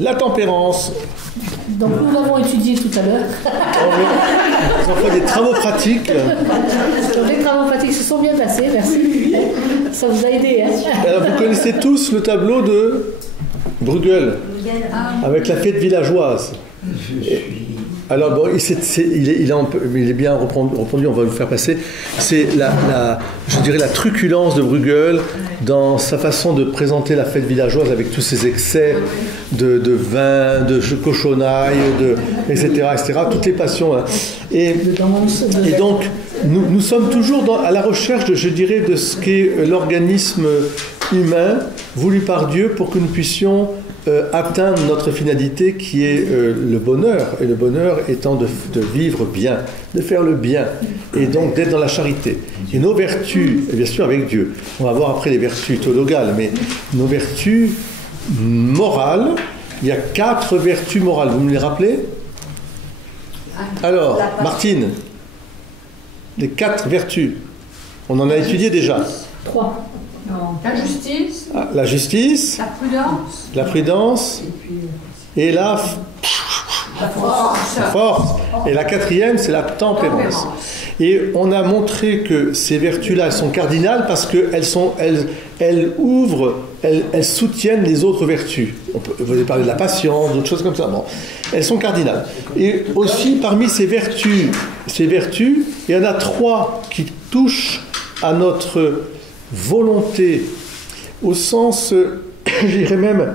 La tempérance. Donc nous l'avons étudié tout à l'heure. On fait des travaux pratiques. Donc les travaux pratiques se sont bien passés, merci. Ça vous a aidé. Hein. Alors, vous connaissez tous le tableau de Bruegel, avec la fête villageoise. Alors bon, il est bien reproduit, on va le faire passer. C'est je dirais la truculence de Bruegel dans sa façon de présenter la fête villageoise avec tous ses excès de vin, de cochonaille, etc., toutes les passions. Hein. Et donc, nous sommes toujours à la recherche, je dirais, de ce qu'est l'organisme humain voulu par Dieu pour que nous puissions atteindre notre finalité qui est le bonheur, et le bonheur étant de vivre bien, de faire le bien, et donc d'être dans la charité. Et nos vertus, et bien sûr avec Dieu, on va voir après les vertus théologales, mais nos vertus morales, il y a 4 vertus morales, vous me les rappelez? Alors, Martine, les 4 vertus, on en a étudié déjà. 3. La justice. La justice. La prudence. Et la force. Et la 4e, c'est la tempérance. Et on a montré que ces vertus-là, elles sont cardinales parce qu'elles ouvrent, elles soutiennent les autres vertus. Vous avez parlé de la patience, d'autres choses comme ça. Bon. Elles sont cardinales. Et aussi, parmi ces vertus, il y en a 3 qui touchent à notre volonté, au sens, je dirais même,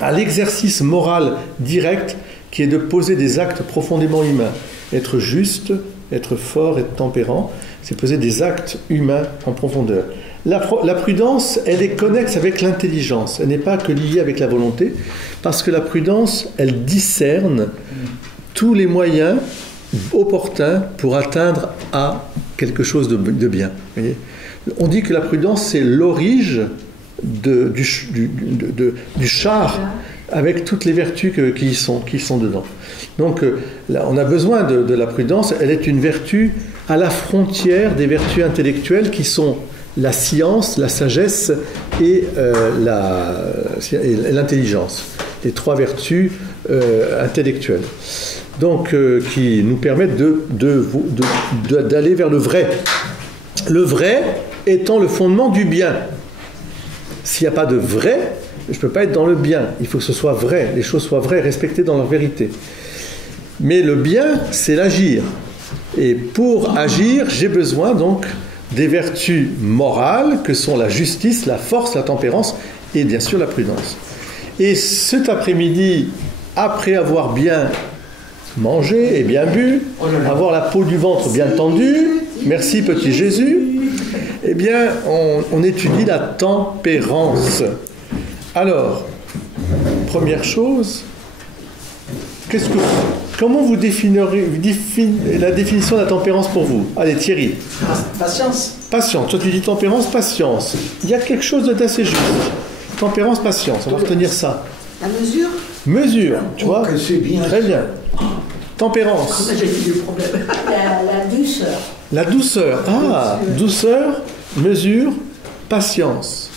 à l'exercice moral direct, qui est de poser des actes profondément humains. Être juste, être fort, être tempérant, c'est poser des actes humains en profondeur. La prudence, elle est connexe avec l'intelligence, elle n'est pas que liée avec la volonté, parce que la prudence, elle discerne tous les moyens opportuns pour atteindre à quelque chose de bien. Vous voyez ? On dit que la prudence, c'est l'orige du char avec toutes les vertus qui sont dedans. Donc, là, on a besoin de la prudence. Elle est une vertu à la frontière des vertus intellectuelles qui sont la science, la sagesse et l'intelligence. Les 3 vertus intellectuelles. Donc, qui nous permettent d'aller vers le vrai. Le vrai étant le fondement du bien. S'il n'y a pas de vrai, je ne peux pas être dans le bien. Il faut que ce soit vrai, les choses soient vraies, respectées dans leur vérité. Mais le bien, c'est l'agir. Et pour agir, j'ai besoin donc des vertus morales que sont la justice, la force, la tempérance et bien sûr la prudence. Et cet après-midi, après avoir bien mangé et bien bu, avoir la peau du ventre bien tendue, merci petit Jésus, eh bien, on étudie la tempérance. Alors, première chose, comment vous définirez la définition de la tempérance pour vous? Allez, Thierry. Patience. Patience. Toi, tu dis tempérance, patience. Il y a quelque chose d'assez juste. Tempérance, patience. On va retenir ça. La mesure. Mesure, tu vois? C'est bien. Très bien. Tempérance. J'ai dit le problème. La douceur. La douceur. Ah, douceur, mesure, patience.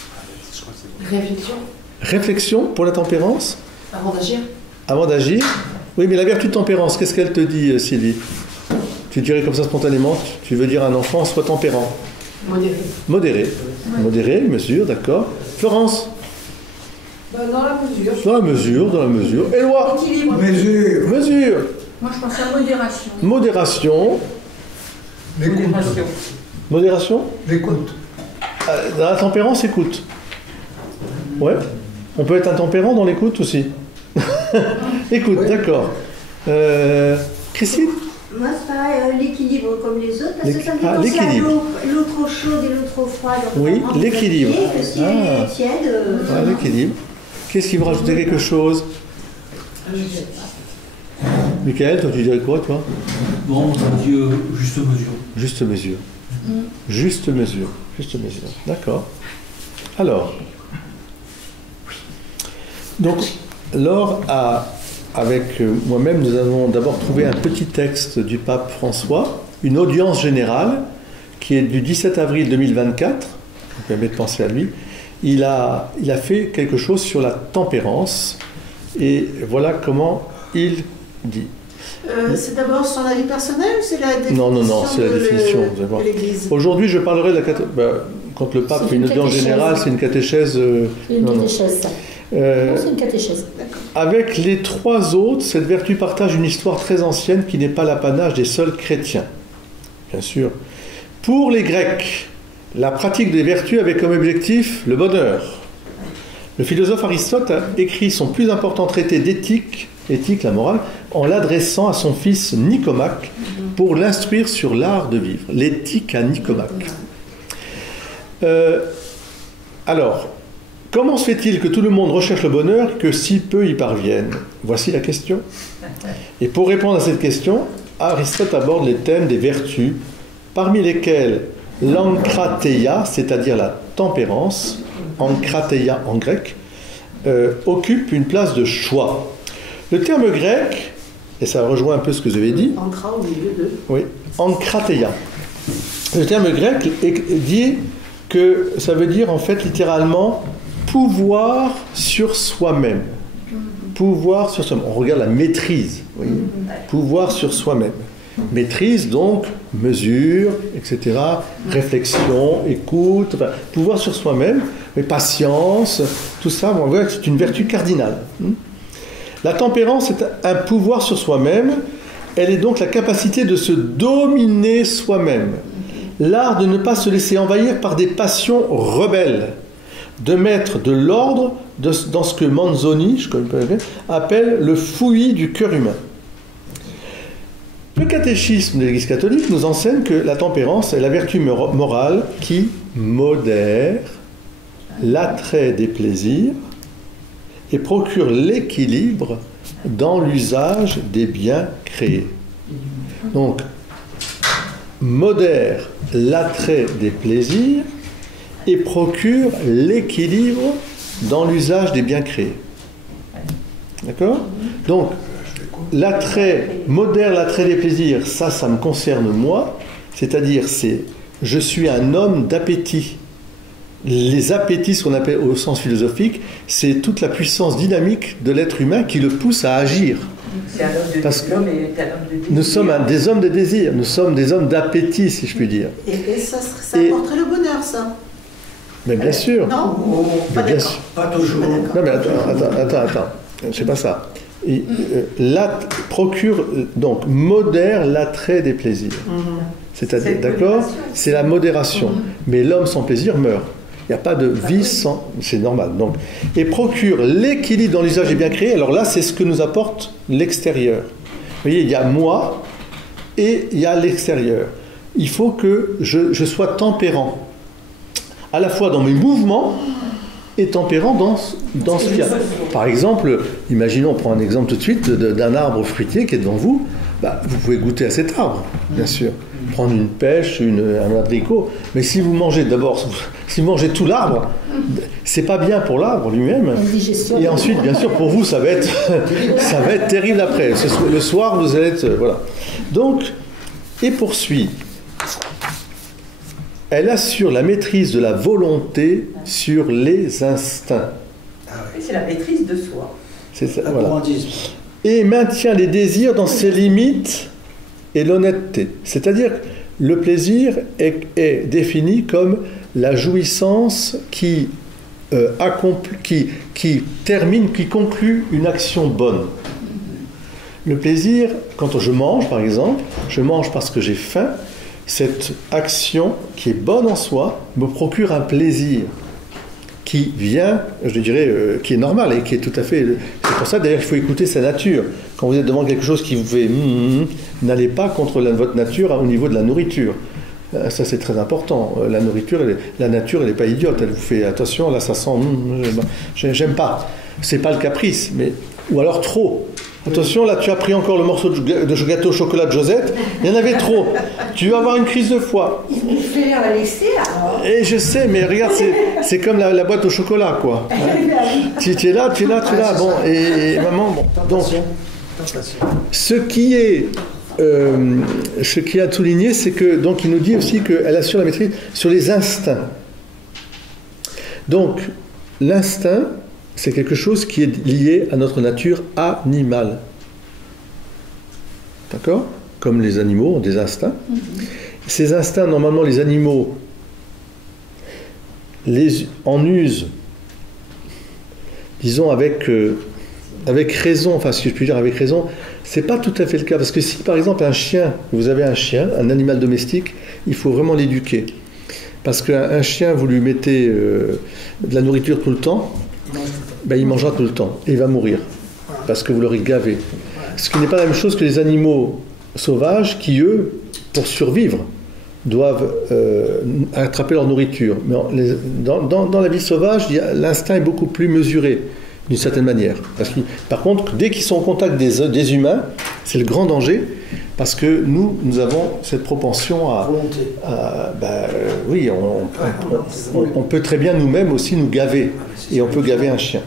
Réflexion. Réflexion pour la tempérance. Avant d'agir. Avant d'agir. Oui, mais la vertu de tempérance, qu'est-ce qu'elle te dit, Sylvie? Tu dirais comme ça spontanément, tu veux dire à un enfant, sois tempérant. Modéré. Modéré. Ouais. Modéré, mesure, d'accord. Florence? Dans la mesure. Dans la mesure. Éloi? Équilibre. Mesure. Moi, je pense à modération. Modération. Modération. L'écoute. Dans la tempérance, écoute. Ouais. On peut être intempérant dans l'écoute aussi. Écoute, oui. D'accord. Christine? Moi, c'est pas l'équilibre comme les autres, parce que ça me fait penser à l'eau trop chaude et l'eau trop froide. Oui, l'équilibre. Si elle est tiède... l'équilibre. Qu'est-ce qui me rajoutait quelque chose? Michael, toi tu dirais quoi, toi? Bon, on dit juste mesure. Juste mesure. Juste mesure. Juste mesure. D'accord. Alors. Donc, Laure avec moi-même, nous avons d'abord trouvé un petit texte du pape François, une audience générale, qui est du 17 avril 2024. Vous permet de penser à lui. Il a fait quelque chose sur la tempérance. Et voilà comment il dit. C'est d'abord son avis personnel ou c'est la définition Non, c'est la définition. de l'Église? Aujourd'hui, je parlerai de la quand le pape fait une audience générale, c'est une catéchèse. C'est une catéchèse, ça. Non, c'est une catéchèse. Avec les trois autres, cette vertu partage une histoire très ancienne qui n'est pas l'apanage des seuls chrétiens. Bien sûr. Pour les Grecs, la pratique des vertus avait comme objectif le bonheur. Le philosophe Aristote a écrit son plus important traité d'éthique, la morale, en l'adressant à son fils Nicomaque pour l'instruire sur l'art de vivre. L'éthique à Nicomaque. Alors, comment se fait-il que tout le monde recherche le bonheur, que si peu y parviennent? Voici la question. Et pour répondre à cette question, Aristote aborde les thèmes des vertus, parmi lesquels l'ankrateia, c'est-à-dire la tempérance, ankrateia en grec, occupe une place de choix. Le terme grec, et ça rejoint un peu ce que vous avez dit, Ankra au milieu de... oui, ankrateia. Le terme grec dit que ça veut dire en fait littéralement pouvoir sur soi-même. Pouvoir sur soi-même. On regarde la maîtrise. Oui. Pouvoir sur soi-même. Maîtrise donc, mesure, etc. Réflexion, écoute, enfin, pouvoir sur soi-même, mais patience, tout ça, on voit que c'est une vertu cardinale. La tempérance est un pouvoir sur soi-même. Elle est donc la capacité de se dominer soi-même. L'art de ne pas se laisser envahir par des passions rebelles, de mettre de l'ordre dans ce que Manzoni, je connais pas, appelle le fouillis du cœur humain. Le catéchisme de l'Église catholique nous enseigne que la tempérance est la vertu morale qui modère l'attrait des plaisirs et procure l'équilibre dans l'usage des biens créés. Donc, modère l'attrait des plaisirs et procure l'équilibre dans l'usage des biens créés. D'accord? Donc, modère l'attrait des plaisirs, ça me concerne moi, c'est-à-dire je suis un homme d'appétit. Les appétits, ce qu'on appelle au sens philosophique, c'est toute la puissance dynamique de l'être humain qui le pousse à agir. C'est un homme de désir. Nous sommes des hommes de désir, nous sommes des hommes d'appétit, si je puis dire. Et ça apporterait le bonheur, ça? Mais bien sûr. Non, pas bien sûr. Pas toujours. Non, mais attends. C'est pas ça. Procure, donc, modère l'attrait des plaisirs. C'est-à-dire, d'accord? C'est la modération. Mais l'homme sans plaisir meurt. Il n'y a pas de vie sans... C'est normal. Donc, et procure l'équilibre dans l'usage des biens créés. Alors là, c'est ce que nous apporte l'extérieur. Vous voyez, il y a moi et il y a l'extérieur. Il faut que je sois tempérant. À la fois dans mes mouvements et tempérant dans ce qu'il y a. Par exemple, imaginons, on prend un exemple tout de suite d'un arbre fruitier qui est devant vous. Vous pouvez goûter à cet arbre, bien sûr. Prendre une pêche, un abricot. Mais si vous mangez tout l'arbre, c'est pas bien pour l'arbre lui-même. Et ensuite, bien sûr, pour vous, ça va être terrible après. Le soir, vous allez être... voilà. Donc, et poursuit. Elle assure la maîtrise de la volonté sur les instincts. C'est la maîtrise de soi. C'est ça, voilà. Et maintient les désirs dans ses limites et l'honnêteté. C'est-à-dire que le plaisir est défini comme la jouissance qui conclut une action bonne. Le plaisir, quand je mange par exemple, je mange parce que j'ai faim, cette action qui est bonne en soi me procure un plaisir qui vient, je dirais, qui est normal et qui est tout à fait... C'est pour ça d'ailleurs qu'il faut écouter sa nature. Quand vous êtes devant quelque chose qui vous fait n'allez pas contre votre nature au niveau de la nourriture. Ça c'est très important. La nourriture, la nature elle n'est pas idiote. Elle vous fait attention, là ça sent, j'aime pas. C'est pas le caprice, mais ou alors trop. Attention, là tu as pris encore le morceau de gâteau au chocolat de Josette, il y en avait trop. Tu vas avoir une crise de foie. Il fait à laisser alors. Et je sais, mais regarde, c'est comme la boîte au chocolat, quoi. Tu es là. Bon, et maman, bon. Donc, ce qui a souligné, c'est que, donc, il nous dit aussi qu'elle assure la maîtrise sur les instincts. Donc, l'instinct, c'est quelque chose qui est lié à notre nature animale. D'accord? Comme les animaux ont des instincts. Ces instincts, normalement, les animaux en usent, disons, avec raison, enfin, si je puis dire avec raison, c'est pas tout à fait le cas. Parce que si, par exemple, vous avez un chien, un animal domestique, il faut vraiment l'éduquer. Parce qu'un chien, vous lui mettez de la nourriture tout le temps, ben, il mangera tout le temps et il va mourir. Parce que vous l'aurez gavé. Ce qui n'est pas la même chose que les animaux sauvages qui, eux, pour survivre, doivent attraper leur nourriture. Mais dans la vie sauvage, l'instinct est beaucoup plus mesuré, d'une certaine manière. Par contre, dès qu'ils sont en contact des humains, c'est le grand danger, parce que nous avons cette propension oui, on peut très bien nous-mêmes aussi nous gaver, et on peut gaver un chien.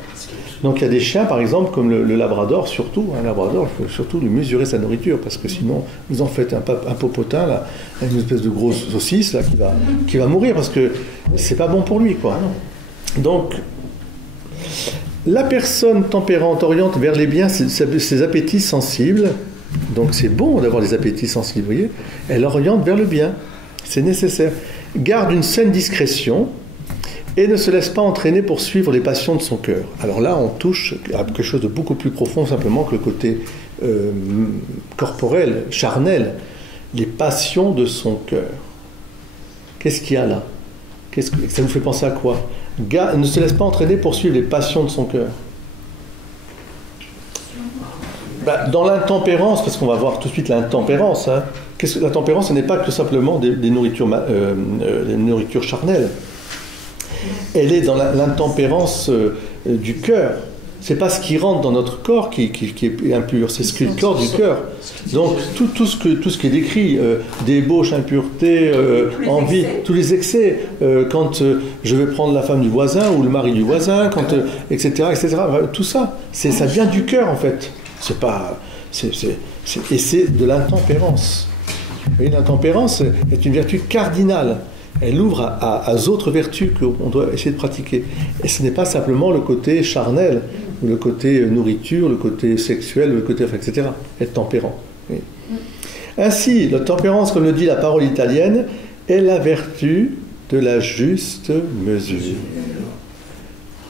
Donc il y a des chiens, par exemple, comme le labrador, surtout. Un labrador, il faut surtout lui mesurer sa nourriture, parce que sinon, vous en faites un popotin, là, une espèce de grosse saucisse là, qui va mourir, parce que c'est pas bon pour lui, quoi. Donc, la personne tempérante oriente vers les biens ses appétits sensibles. Donc c'est bon d'avoir des appétits sensibles, vous voyez. Elle oriente vers le bien, c'est nécessaire. Garde une saine discrétion et ne se laisse pas entraîner pour suivre les passions de son cœur. Alors là, on touche à quelque chose de beaucoup plus profond simplement que le côté corporel, charnel. Les passions de son cœur. Qu'est-ce qu'il y a là? Ça vous fait penser à quoi? Ne se laisse pas entraîner pour suivre les passions de son cœur. Dans l'intempérance, parce qu'on va voir tout de suite l'intempérance, hein. La tempérance, ce n'est pas que simplement des nourritures charnelles. Elle est dans l'intempérance du cœur. C'est pas ce qui rentre dans notre corps qui est impur, c'est ce qui est le corps du cœur. Donc tout ce qui est décrit, débauche, impureté, envie, tous les excès, quand je vais prendre la femme du voisin ou le mari du voisin, etc., tout ça, ça vient du cœur en fait. Et c'est de l'intempérance. Vous voyez, l'intempérance est une vertu cardinale. Elle ouvre à d'autres vertus qu'on doit essayer de pratiquer. Et ce n'est pas simplement le côté charnel, ou le côté nourriture, le côté sexuel, le côté, etc. Être tempérant. Oui. Ainsi, la tempérance, comme le dit la parole italienne, est la vertu de la juste mesure.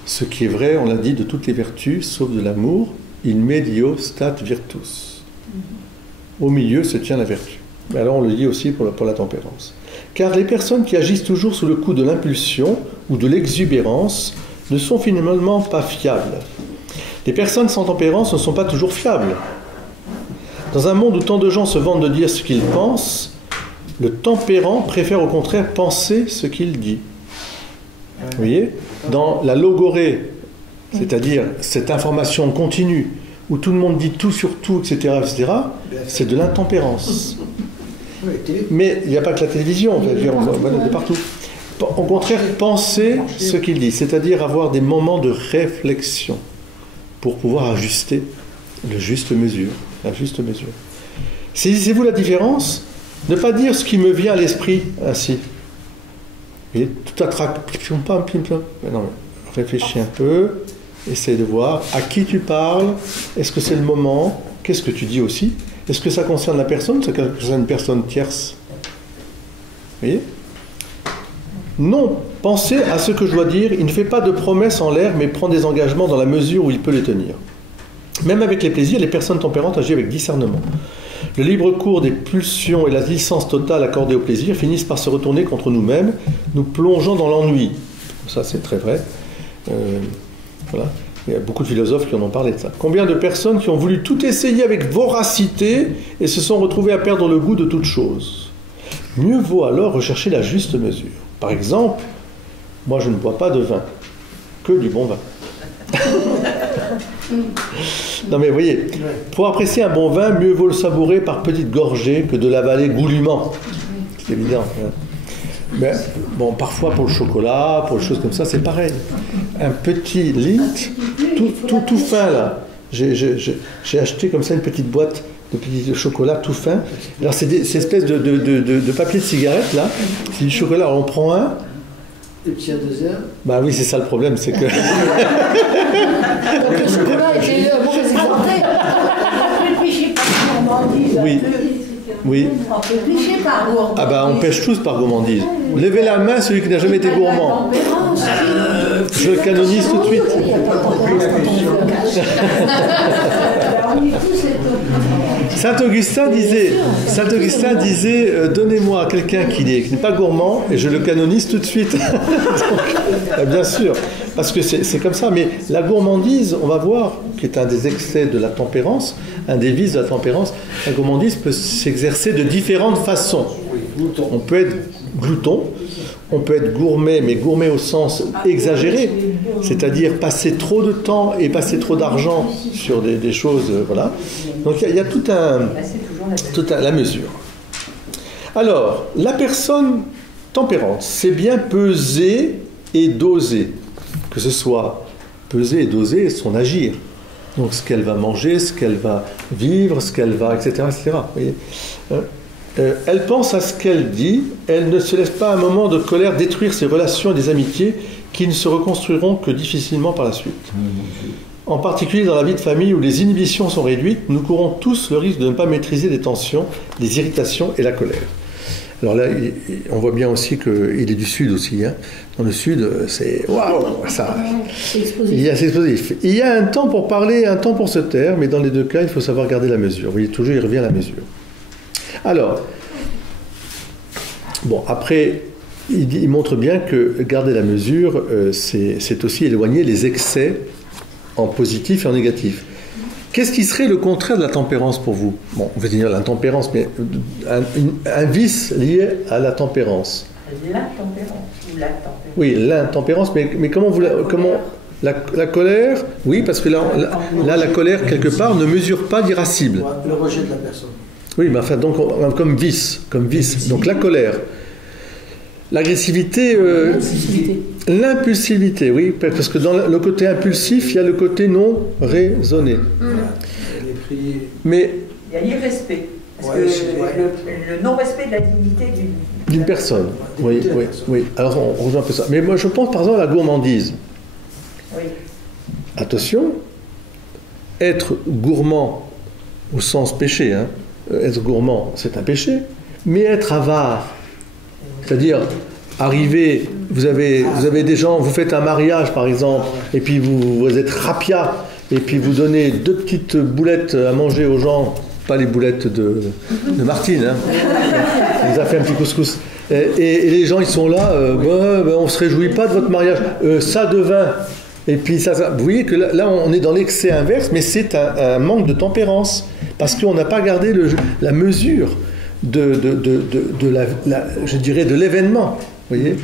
Ce qui est vrai, on l'a dit, de toutes les vertus, sauf de l'amour, in medio stat virtus. Au milieu se tient la vertu. Alors on le dit aussi pour la tempérance. Car les personnes qui agissent toujours sous le coup de l'impulsion ou de l'exubérance ne sont finalement pas fiables. Les personnes sans tempérance ne sont pas toujours fiables. Dans un monde où tant de gens se vantent de dire ce qu'ils pensent, le tempérant préfère au contraire penser ce qu'il dit. Vous voyez ? Dans la logorée, c'est-à-dire cette information continue, où tout le monde dit tout sur tout, etc., c'est de l'intempérance. Mais il n'y a pas que la télévision, on va de partout. Au contraire, penser ce qu'il dit, c'est-à-dire avoir des moments de réflexion pour pouvoir ajuster la juste mesure. Saisissez-vous la différence? Ne pas dire ce qui me vient à l'esprit ainsi. Et tout attraque. Non, réfléchis un peu, essaye de voir à qui tu parles, est-ce que c'est le moment, qu'est-ce que tu dis aussi, est-ce que ça concerne la personne, ça concerne une personne tierce. Vous voyez? Non, pensez à ce que je dois dire, il ne fait pas de promesses en l'air, mais prend des engagements dans la mesure où il peut les tenir. Même avec les plaisirs, les personnes tempérantes agissent avec discernement. Le libre cours des pulsions et la licence totale accordée au plaisir finissent par se retourner contre nous-mêmes, nous plongeant dans l'ennui. Ça, c'est très vrai. Voilà. Il y a beaucoup de philosophes qui en ont parlé de ça. Combien de personnes qui ont voulu tout essayer avec voracité et se sont retrouvées à perdre le goût de toute chose. Mieux vaut alors rechercher la juste mesure. Par exemple, moi je ne bois pas de vin, que du bon vin. Non mais vous voyez, pour apprécier un bon vin, mieux vaut le savourer par petites gorgées que de l'avaler goulûment. C'est évident. Mais bon, parfois pour le chocolat, pour les choses comme ça, c'est pareil. Un petit litre, tout fin là. J'ai acheté comme ça une petite boîte de petits chocolats tout fin. Alors c'est ces espèces de papier de cigarette là. C'est du chocolat, alors on prend un. Et puis un deuxième. Bah oui, c'est ça le problème, c'est que Donc le chocolat était un mauvais exemplaire. On peut pêcher par gourmandise. Oui. Oui. On peut pêcher par gourmandise. Ah bah on pêche tous par gourmandise. Levez la main celui qui n'a jamais été gourmand. Je le canonise tout de suite. Saint Augustin disait donnez-moi quelqu'un qui n'est pas gourmand et je le canonise tout de suite. Donc, bien sûr, parce que c'est comme ça. Mais la gourmandise, on va voir, qui est un des excès de la tempérance, un des vices de la tempérance, la gourmandise peut s'exercer de différentes façons. On peut être glouton, on peut être gourmet, mais gourmet au sens exagéré, c'est-à-dire passer trop de temps et passer trop d'argent sur des choses, voilà. Donc il y a toute la mesure. Alors, la personne tempérante, c'est bien peser et doser, que ce soit peser et doser son agir. Donc ce qu'elle va manger, ce qu'elle va vivre, ce qu'elle va, etc. etc. Vous voyez, elle pense à ce qu'elle dit, elle ne se laisse pas un moment de colère détruire ses relations et des amitiés qui ne se reconstruiront que difficilement par la suite. En particulier dans la vie de famille où les inhibitions sont réduites, nous courons tous le risque de ne pas maîtriser les tensions, les irritations et la colère. Alors là, on voit bien aussi qu'il est du Sud aussi. Hein. Dans le Sud, c'est waouh, ça. C'est explosif. Il y a un temps pour parler, un temps pour se taire, mais dans les deux cas, il faut savoir garder la mesure. Vous voyez, toujours, il revient à la mesure. Alors, bon, après, il montre bien que garder la mesure, c'est aussi éloigner les excès en positif et en négatif. Qu'est-ce qui serait le contraire de la tempérance pour vous? Bon, on va dire l'intempérance, mais un vice lié à la tempérance. L'intempérance ou la tempérance? Oui, l'intempérance, mais comment la colère? Oui, parce que là, la colère, quelque part, ne mesure pas d'irascible. Le rejet de la personne. Oui, mais enfin, donc, comme vice. Donc la colère. L'agressivité, l'impulsivité, oui, parce que dans le côté impulsif, il y a le côté non raisonné. Mais il y a l'irrespect, parce que le non-respect de la dignité d'une personne. Oui. Alors on rejoint un peu ça. Mais moi, je pense par exemple à la gourmandise. Oui. Attention, être gourmand au sens péché, hein. Être gourmand, c'est un péché, mais être avare, c'est-à-dire arriver, vous avez des gens, vous faites un mariage par exemple, et puis vous êtes rapia, et puis vous donnez 2 petites boulettes à manger aux gens, pas les boulettes de Martine, hein. Il vous a fait un petit couscous. Et les gens ils sont là, on ne se réjouit pas de votre mariage, ça de vin. Et puis ça, vous voyez que là on est dans l'excès inverse, mais c'est un manque de tempérance, parce qu'on n'a pas gardé la mesure je dirais de l'événement. Vous voyez,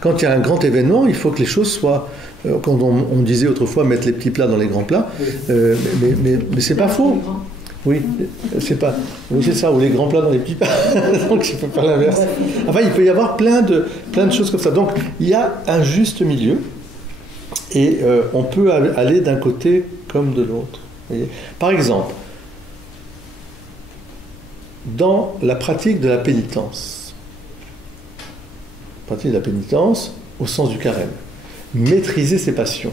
quand il y a un grand événement, il faut que les choses soient, quand on disait autrefois mettre les petits plats dans les grands plats, mais c'est pas faux. Oui, c'est ça, ou les grands plats dans les petits plats. Donc il ne faut pas l'inverse. Enfin, il peut y avoir plein de choses comme ça. Donc il y a un juste milieu, et on peut aller d'un côté comme de l'autre. Par exemple, dans la pratique de la pénitence au sens du carême, maîtriser ses passions.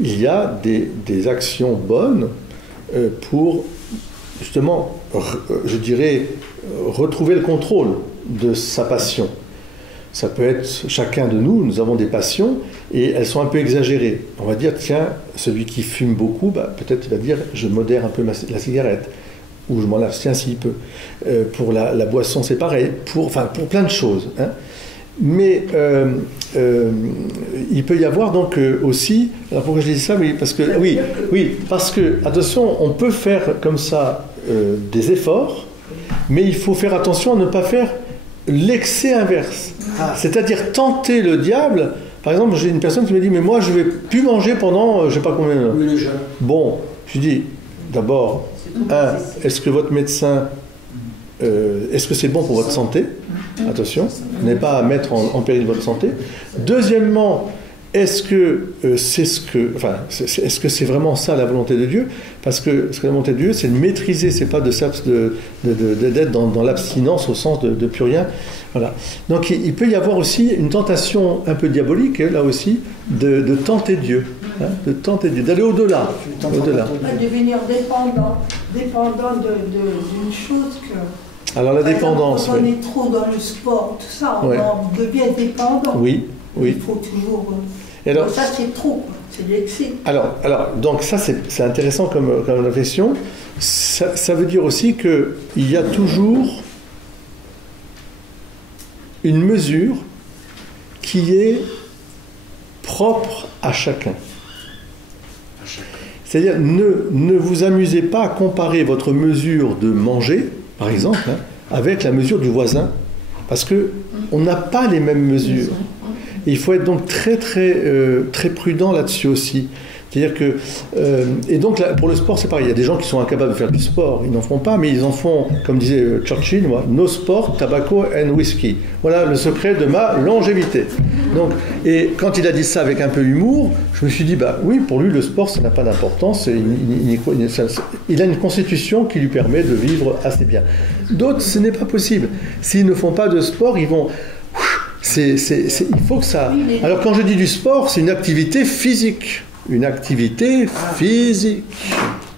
Il y a des actions bonnes pour justement, je dirais, retrouver le contrôle de sa passion. Ça peut être chacun de nous avons des passions et elles sont un peu exagérées. On va dire, tiens, celui qui fume beaucoup, peut-être il va dire, je modère un peu la cigarette. Ou je m'en abstiens s'il peut. Pour la boisson, c'est pareil. Pour plein de choses. Hein. Mais il peut y avoir donc aussi... Alors pourquoi je dis ça? Parce que, attention, on peut faire comme ça des efforts, mais il faut faire attention à ne pas faire l'excès inverse. C'est-à-dire tenter le diable. Par exemple, j'ai une personne qui me dit, mais moi je ne vais plus manger pendant je ne sais pas combien d'heures. Bon, je dis, d'abord... est-ce que votre médecin, est-ce que c'est bon pour votre santé? Attention, vous n'avez pas à mettre en péril votre santé. Deuxièmement, est-ce que est-ce que c'est vraiment ça la volonté de Dieu? Parce que la volonté de Dieu, c'est de maîtriser, c'est pas d'être dans l'abstinence au sens de plus rien. Voilà. Donc il peut y avoir aussi une tentation un peu diabolique, là aussi, de tenter Dieu. de tenter d'aller au-delà. Au-delà. Devenir dépendant d'une chose que... Alors la dépendance, quand on est trop dans le sport, tout ça, on devient dépendant. Oui. Il faut toujours... Alors, ça, c'est trop, c'est de l'excès. Alors, donc ça, c'est intéressant comme réflexion. Ça veut dire aussi qu'il y a toujours une mesure qui est propre à chacun. C'est-à-dire, ne vous amusez pas à comparer votre mesure de manger, par exemple, avec la mesure du voisin, parce qu'on n'a pas les mêmes mesures. Et il faut être donc très prudent là-dessus aussi. C'est-à-dire que... et donc, là, pour le sport, c'est pareil. Il y a des gens qui sont incapables de faire du sport. Ils n'en font pas, mais ils en font, comme disait Churchill, no sport, tobacco and whisky. Voilà le secret de ma longévité. Donc, et quand il a dit ça avec un peu d'humour, je me suis dit, bah oui, pour lui, le sport, ça n'a pas d'importance. Il a une constitution qui lui permet de vivre assez bien. D'autres, ce n'est pas possible. S'ils ne font pas de sport, ils vont... il faut que ça... Alors, quand je dis du sport, c'est une activité physique. Une activité physique.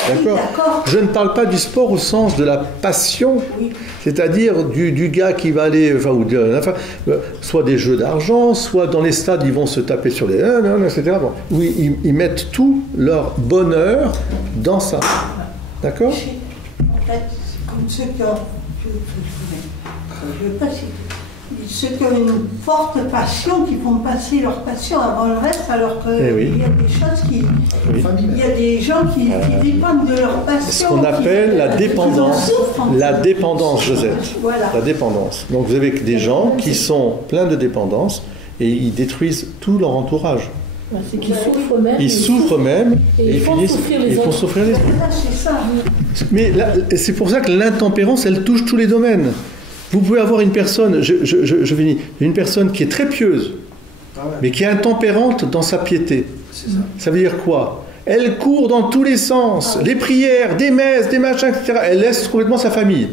D'accord ? Je ne parle pas du sport au sens de la passion, c'est-à-dire du gars qui va aller, soit des jeux d'argent, soit dans les stades, ils vont se taper sur les... etc. Bon. Oui, ils mettent tout leur bonheur dans ça. D'accord ? En fait, c'est comme ceux qui ont... Je ne veux pas citer. Ceux qui ont une forte passion, qui font passer leur passion avant le reste, alors qu'il y a des choses qui... Il y a des gens qui dépendent de leur passion. Ce qu'on appelle la dépendance. La dépendance, Josette. Voilà. La dépendance. Donc vous avez des gens qui sont pleins de dépendance et ils détruisent tout leur entourage. C'est qu'ils souffrent eux-mêmes. Ils souffrent eux-mêmes et ils font souffrir les autres. C'est ça. Mais c'est pour ça que l'intempérance, elle touche tous les domaines. Vous pouvez avoir une personne, je finis, une personne qui est très pieuse, mais qui est intempérante dans sa piété. Ça veut dire quoi ? Elle court dans tous les sens, les prières, des messes, des machins, etc. Elle laisse complètement sa famille.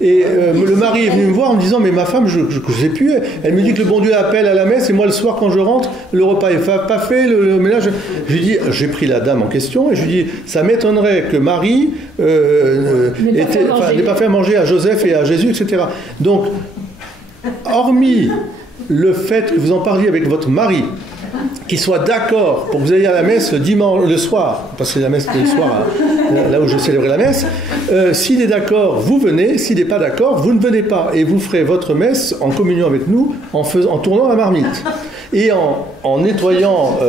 Et le mari est venu me voir en me disant, mais ma femme, je ne sais plus. Elle me dit que le bon Dieu appelle à la messe, et moi le soir quand je rentre, le repas n'est pas fait, le ménage. Je lui dis, j'ai pris la dame en question, et je lui dis, ça m'étonnerait que Marie n'ait pas fait manger à Joseph et à Jésus, etc. Donc, hormis le fait que vous en parliez avec votre mari, qu'il soit d'accord pour que vous ayez à la messe le soir, parce que la messe c'est le soir, là où je célébrais la messe, s'il est d'accord, vous venez, s'il n'est pas d'accord, vous ne venez pas, et vous ferez votre messe en communion avec nous, en tournant la marmite, et en nettoyant,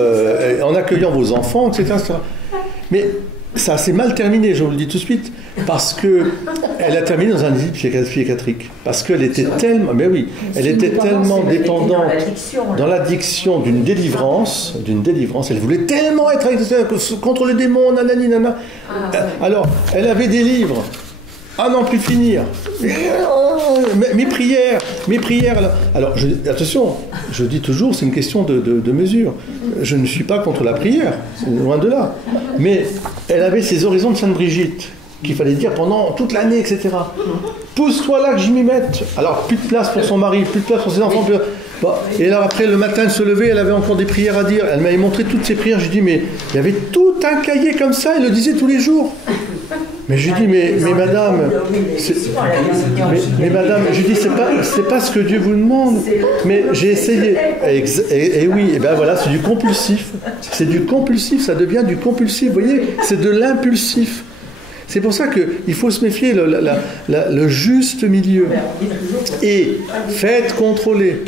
en accueillant vos enfants, etc. Mais ça s'est mal terminé, je vous le dis tout de suite, parce qu'elle a terminé dans un asile psychiatrique. Parce qu'elle était tellement, mais oui, elle était tellement dépendante dans l'addiction d'une délivrance. Elle voulait tellement être contre les démons, nanani, nana. Alors, elle avait des livres à n'en plus finir. Mes prières. Alors attention, je dis toujours, c'est une question de mesure. Je ne suis pas contre la prière, loin de là. Mais elle avait ses horizons de Sainte Brigitte, qu'il fallait dire pendant toute l'année, etc. Pousse-toi là que je m'y mette. Alors, plus de place pour son mari, plus de place pour ses enfants. Bon. Et alors après, le matin, de se lever, elle avait encore des prières à dire. Elle m'avait montré toutes ses prières. Je lui dis, mais il y avait tout un cahier comme ça, elle le disait tous les jours. Mais je lui dis, mais madame, mais madame, je lui dis, c'est pas ce que Dieu vous demande. Mais j'ai essayé. Et oui, et ben voilà, c'est du compulsif. C'est du compulsif, ça devient du compulsif. Vous voyez, c'est de l'impulsif. C'est pour ça qu'il faut se méfier, le juste milieu. Et faites contrôler.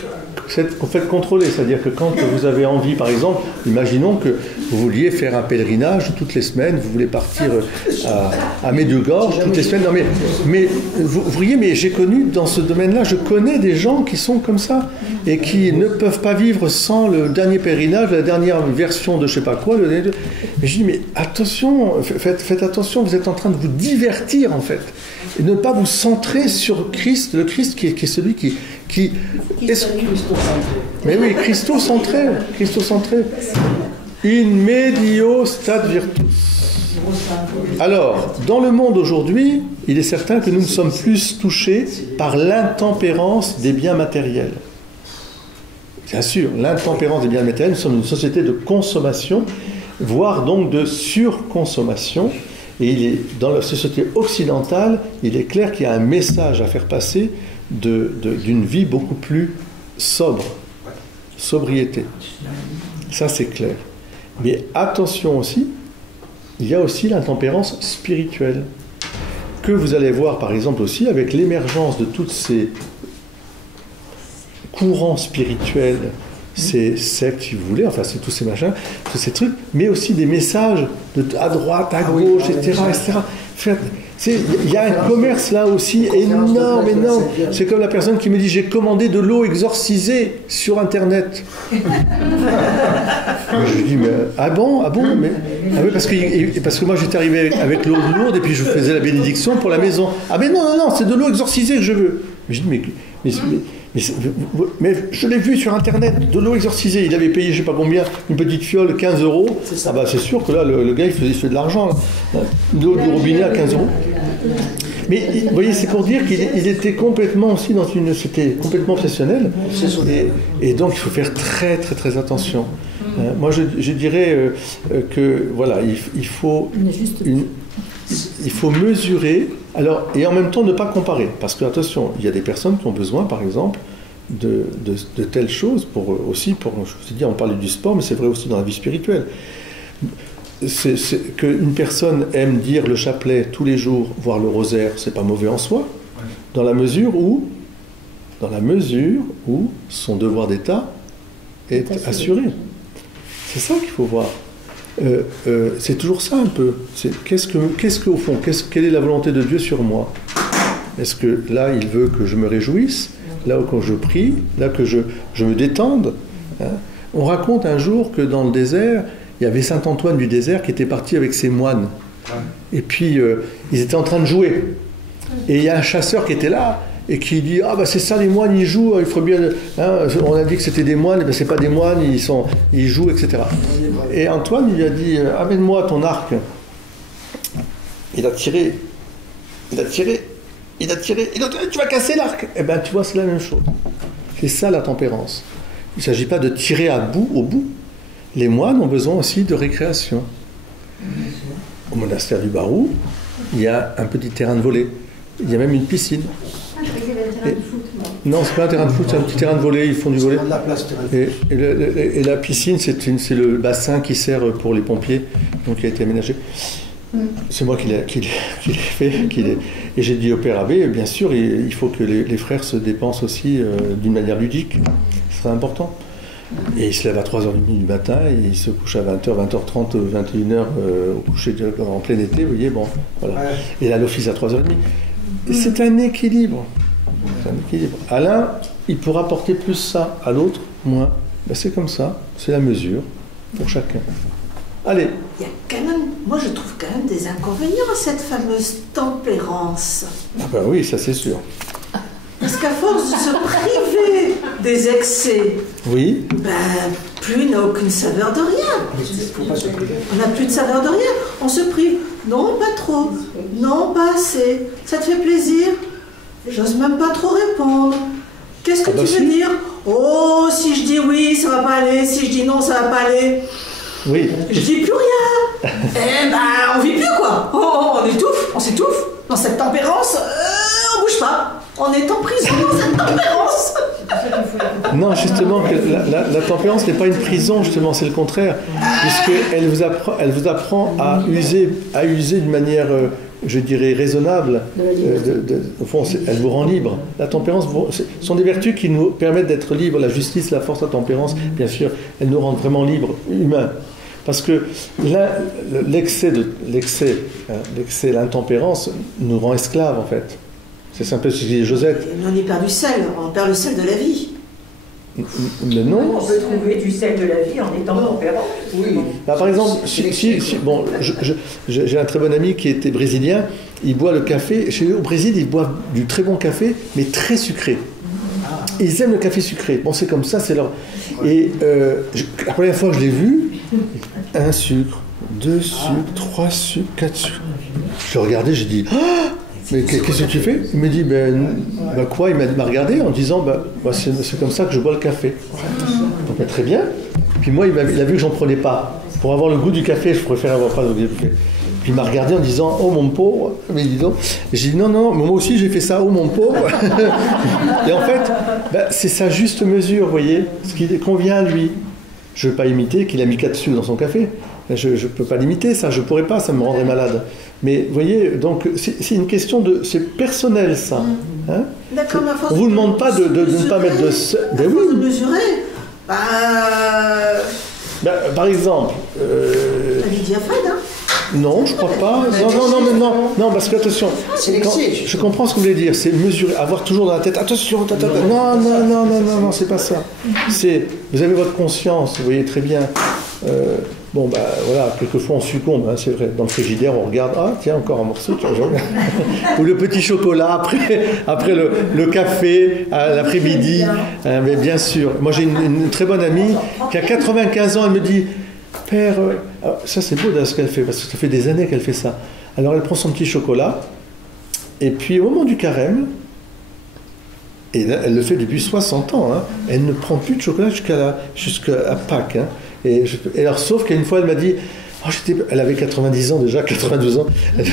Faites contrôler, c'est-à-dire que quand vous avez envie, par exemple, imaginons que vous vouliez faire un pèlerinage toutes les semaines, vous voulez partir à Medjugorje toutes les semaines. Non, mais vous voyez, mais j'ai connu dans ce domaine-là, je connais des gens qui sont comme ça et qui ne peuvent pas vivre sans le dernier pèlerinage, la dernière version de je sais pas quoi. Mais je dis, mais attention, faites attention, vous êtes en train de vous divertir en fait, et ne pas vous centrer sur Christ, le Christ qui est celui qui mais oui, Christo-centré. In medio stat virtus. Alors, dans le monde aujourd'hui, il est certain que nous ne sommes plus touchés par l'intempérance des biens matériels. Bien sûr, l'intempérance des biens matériels, nous sommes une société de consommation voire donc de surconsommation. Et dans la société occidentale, il est clair qu'il y a un message à faire passer d'une vie beaucoup plus sobre, sobriété. Ça, c'est clair. Mais attention aussi, il y a aussi l'intempérance spirituelle, que vous allez voir par exemple aussi avec l'émergence de toutes ces courants spirituels, ces sectes, si vous voulez, enfin c'est tous ces machins, tous ces trucs, mais aussi des messages à droite, à gauche, etc. Il y a un commerce là aussi énorme. C'est comme la personne qui me dit j'ai commandé de l'eau exorcisée sur Internet. Je dis mais ah bon mais oui, parce que moi j'étais arrivé avec l'eau lourde et puis je faisais la bénédiction pour la maison. Ah mais non c'est de l'eau exorcisée que je veux. Je dis mais je l'ai vu sur Internet, de l'eau exorcisée. Il avait payé je sais pas combien, une petite fiole, 15 €. Ah bah c'est sûr que là le gars il fait de l'argent. L'eau du robinet à 15 €. Mais vous voyez, c'est pour dire qu'il était complètement aussi c'était complètement obsessionnel. Et donc il faut faire très très très attention. Moi je dirais que voilà, il faut mesurer, alors, et en même temps ne pas comparer, parce que attention, il y a des personnes qui ont besoin, par exemple, de telles choses, je vous ai dit, on parlait du sport, mais c'est vrai aussi dans la vie spirituelle. Qu'une personne aime dire le chapelet tous les jours, voire le rosaire, c'est pas mauvais en soi, dans la mesure où son devoir d'État est assuré. C'est ça qu'il faut voir. C'est toujours ça un peu. Qu'est-ce qu'au fond, quelle est la volonté de Dieu sur moi? Est-ce que là, il veut que je me réjouisse? Là où quand je prie, là que je me détende, hein? On raconte un jour que dans le désert, il y avait saint Antoine du désert qui était parti avec ses moines. Et puis, ils étaient en train de jouer. Et il y a un chasseur qui était là et qui dit « Ah, bah c'est ça, les moines, ils jouent, il faut bien... Hein, on a dit que c'était des moines, ben c'est pas des moines, ils jouent, etc. » Et Antoine, il lui a dit « Amène-moi ton arc. » Il a tiré. Il a dit « Tu vas casser l'arc. » Eh bien, tu vois, c'est la même chose. C'est ça, la tempérance. Il ne s'agit pas de tirer au bout. Les moines ont besoin aussi de récréation. Au monastère du Barou, il y a un petit terrain de volley. Il y a même une piscine. Non, c'est pas un terrain de foot, c'est un petit terrain de volley, ils font du volley. Et la piscine, c'est le bassin qui sert pour les pompiers, donc qui a été aménagé. C'est moi qui l'ai fait. Et j'ai dit au père abbé, bien sûr, il faut que les frères se dépensent aussi d'une manière ludique. Ce serait important. Et il se lève à 3h30 du matin et il se couche à 20h, 20h30, 21h au coucher en plein été, vous voyez, bon, voilà. Et là, l'office à 3h30. Et c'est un équilibre. À l'un, il pourra apporter plus ça, à l'autre, moins. Ben, c'est comme ça, c'est la mesure pour chacun. Allez. Il y a quand même, moi je trouve quand même des inconvénients à cette fameuse tempérance. Ah ben oui, ça c'est sûr. Parce qu'à force de se priver des excès, oui. Ben, plus n'a aucune saveur de rien. On n'a plus de saveur de rien. On se prive. Non, pas trop. Non, pas assez. Ça te fait plaisir? J'ose même pas trop répondre. Qu'est-ce que tu veux dire? Oh, si je dis oui, ça va pas aller. Si je dis non, ça va pas aller. Oui. Je dis plus rien. Eh ben, on vit plus quoi. Oh, on s'étouffe. Dans cette tempérance, on bouge pas. On est en prison dans cette tempérance. Non, justement, la tempérance n'est pas une prison, justement, c'est le contraire. Puisqu'elle vous apprend à user d'une manière, je dirais, raisonnable. Au fond, elle vous rend libre. La tempérance sont des vertus qui nous permettent d'être libres. La justice, la force, la tempérance, bien sûr, elles nous rendent vraiment libres, humains. Parce que l'excès, l'intempérance nous rend esclaves, en fait. C'est simple ce que dit Josette. On y perd du sel, on perd le sel de la vie. Mais non. On peut trouver du sel de la vie en étant tempérant. Oui. Bah, par exemple, bon, j'ai un très bon ami qui était brésilien, il boit le café. Chez eux, au Brésil, ils boivent du très bon café, mais très sucré. Ils aiment le café sucré. Bon, c'est comme ça, c'est leur... Et la première fois que je l'ai vu, 1 sucre, 2 sucres, 3 sucres, 4 sucres. Je regardais, j'ai dit... Ah, mais qu'est-ce que tu fais? Il me dit, quoi? Il m'a regardé en disant, c'est comme ça que je bois le café. Donc, très bien. Puis moi, il a vu que j'en prenais pas. pour avoir le goût du café, je préfère avoir pas le goût du café. Puis il m'a regardé en disant, oh mon pauvre, mais dis donc. J'ai dit, non, mais moi aussi j'ai fait ça, oh mon pauvre. Et en fait, c'est sa juste mesure, vous voyez, ce qui convient à lui. Je ne veux pas imiter qu'il a mis 4 sucres dans son café. Je ne peux pas l'imiter, ça, je ne pourrais pas, ça me rendrait malade. Mais vous voyez, donc c'est une question de... C'est personnel, ça. Hein? D'accord, mais on ne vous demande pas de ne pas mettre de... Ben oui. De mesurer. Par exemple... La vie diaphane, hein? Non, je crois pas. Non, parce que attention, je comprends ce que vous voulez dire. C'est mesurer, avoir toujours dans la tête. Attention, non, c'est pas ça. C'est, vous avez votre conscience, vous voyez très bien. Voilà, quelquefois on succombe, hein, c'est vrai. Dans le frigidaire, on regarde, tiens, encore un morceau, ou le petit chocolat après le café à l'après-midi. Mais bien sûr. Moi, j'ai une très bonne amie qui a 95 ans, elle me dit. Père, ça c'est beau ce qu'elle fait, parce que ça fait des années qu'elle fait ça. Alors elle prend son petit chocolat, et puis au moment du carême, et elle le fait depuis 60 ans, hein, elle ne prend plus de chocolat jusqu'à Pâques. Hein, et alors, sauf qu'une fois elle m'a dit, elle avait 90 ans déjà, 92 ans,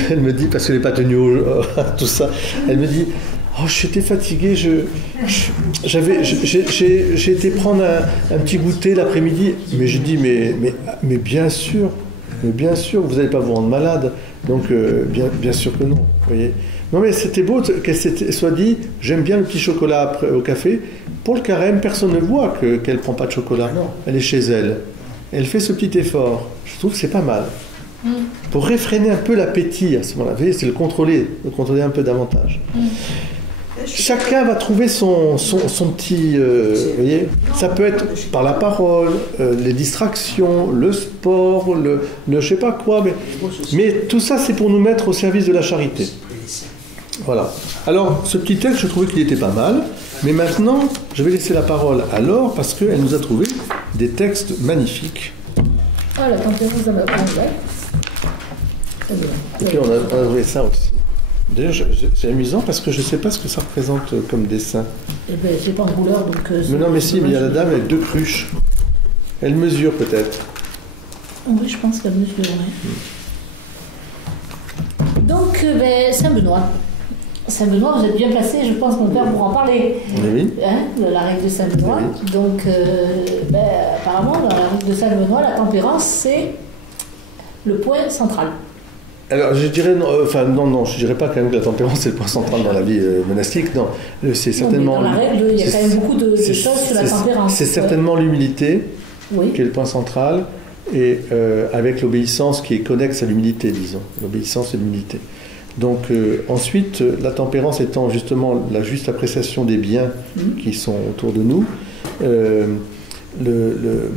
elle me dit, parce qu'elle n'est pas tenue à tout ça, elle me dit, j'étais fatigué, j'ai été prendre un petit goûter l'après-midi, mais je dis, mais bien sûr, vous n'allez pas vous rendre malade, donc bien sûr que non, vous voyez. Non mais c'était beau qu'elle soit dit, j'aime bien le petit chocolat au café, pour le carême, personne ne voit qu'elle ne prend pas de chocolat, non. Elle est chez elle, elle fait ce petit effort, je trouve que c'est pas mal. Pour réfréner un peu l'appétit à ce moment-là, vous voyez, c'est le contrôler un peu davantage. Chacun va trouver son petit... vous voyez, ça peut être par la parole, les distractions, le sport, le je sais pas quoi, mais tout ça c'est pour nous mettre au service de la charité. Voilà. Alors, ce petit texte, je trouvais qu'il était pas mal, mais maintenant, je vais laisser la parole à Laure parce qu'elle nous a trouvé des textes magnifiques. La tempérance de la Et puis on a trouvé ça aussi. D'ailleurs, c'est amusant parce que je ne sais pas ce que ça représente comme dessin. Eh bien, c'est pas en couleur, donc... mais non, mais si, mais il y a la dame avec 2 cruches. Elle mesure peut-être. Oui, je pense qu'elle mesure, oui. Donc, Saint-Benoît. Saint-Benoît, vous êtes bien placé, je pense, mon père, pour en parler. Oui. Hein, de la règle de Saint-Benoît. Oui. Donc, apparemment, dans la règle de Saint-Benoît, la tempérance, c'est le point central. Alors, je dirais, non, je dirais pas quand même que la tempérance c'est le point central dans la vie monastique, non. C'est certainement... Non, mais dans la règle, il y a quand même beaucoup de choses sur la tempérance. C'est certainement l'humilité qui est le point central, et avec l'obéissance qui est connexe à l'humilité, disons. L'obéissance et l'humilité. Donc, ensuite, la tempérance étant justement la juste appréciation des biens qui sont autour de nous, le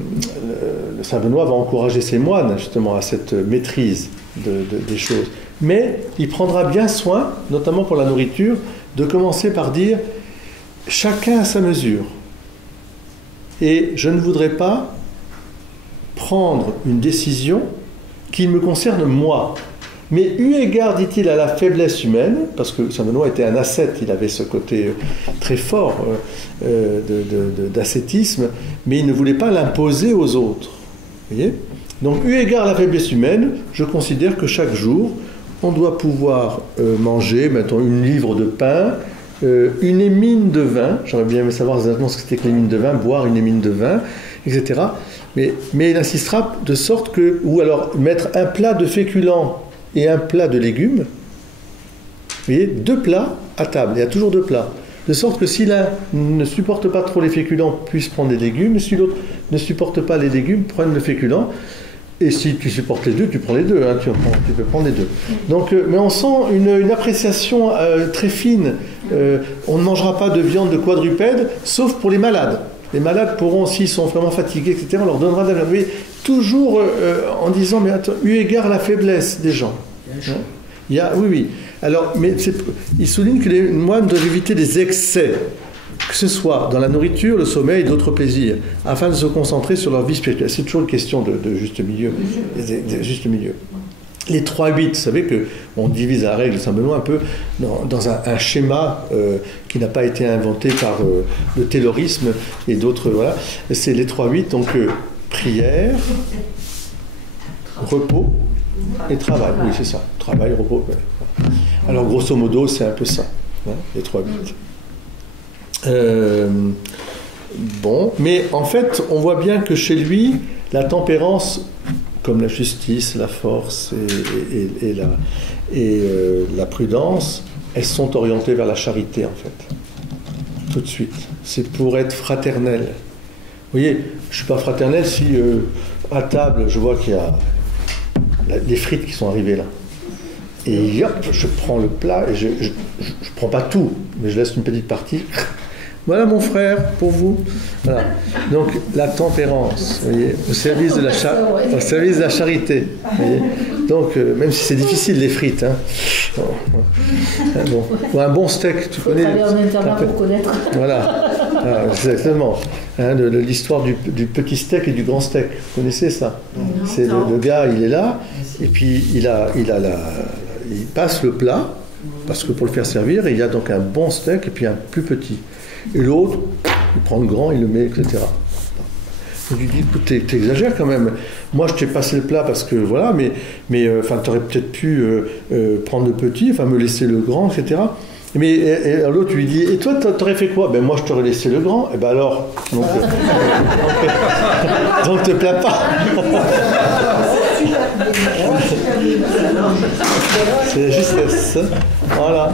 Saint-Benoît va encourager ses moines justement à cette maîtrise des choses. Mais il prendra bien soin, notamment pour la nourriture, de commencer par dire « chacun à sa mesure ». Et je ne voudrais pas prendre une décision qui me concerne moi. Mais eu égard, dit-il, à la faiblesse humaine, parce que Saint-Benoît était un ascète, il avait ce côté très fort d'ascétisme, mais il ne voulait pas l'imposer aux autres. Vous voyez ? Donc, eu égard à la faiblesse humaine, je considère que chaque jour, on doit pouvoir manger, mettons, une livre de pain, une émine de vin, j'aurais bien aimé savoir exactement ce que c'était que l'émine de vin, boire une émine de vin, etc. Mais il insistera de sorte que, ou alors mettre un plat de féculents et un plat de légumes, vous voyez, 2 plats à table, il y a toujours 2 plats, de sorte que si l'un ne supporte pas trop les féculents, puisse prendre des légumes, si l'autre ne supporte pas les légumes, prenne le féculent, et si tu supportes les 2, tu prends les 2, hein, tu peux prendre les 2. Donc, mais on sent une appréciation très fine, on ne mangera pas de viande de quadrupède, sauf pour les malades. Les malades pourront, s'ils sont vraiment fatigués, etc., on leur donnera de la viande. Mais toujours en disant, mais attends, eu égard à la faiblesse des gens. Oui. Alors, mais il souligne que les moines doivent éviter des excès, que ce soit dans la nourriture, le sommeil et d'autres plaisirs, afin de se concentrer sur leur vie spirituelle. C'est toujours une question de juste milieu. Juste milieu. Les 3-8, vous savez qu'on divise la règle de Saint-Benoît un peu dans un schéma qui n'a pas été inventé par le taylorisme et d'autres, voilà. C'est les 3-8, donc prière, repos et travail. Oui, c'est ça. Travail, repos. Ouais. Alors, grosso modo, c'est un peu ça, hein, les 3 buts. Bon, mais en fait, on voit bien que chez lui, la tempérance, comme la justice, la force et la prudence, elles sont orientées vers la charité, en fait. Tout de suite. C'est pour être fraternel. Vous voyez, je ne suis pas fraternel si à table, je vois qu'il y a les frites qui sont arrivées là. Et hop, je prends le plat et je prends pas tout, mais je laisse une petite partie. Voilà mon frère, pour vous. Voilà. Donc la tempérance, vous voyez, au service de la charité. Vous voyez. Donc même si c'est difficile les frites, hein. Bon. Ou un bon steak, tu connais. Aller en internat pour connaître. Voilà, exactement. Hein, l'histoire du petit steak et du grand steak. Vous connaissez ça? C'est le gars, il est là, et puis il passe le plat, parce que pour le faire servir, il y a donc un bon steak et puis un plus petit. Et l'autre, il prend le grand, il le met, etc. Je lui dis, écoute, t'exagères quand même. Moi, je t'ai passé le plat parce que, voilà, mais t'aurais peut-être pu prendre le petit, me laisser le grand, etc. Mais et l'autre lui dit, et toi, t'aurais fait quoi? Ben moi, je t'aurais laissé le grand. Et ben alors, donc te plains pas. C'est juste ça. Voilà.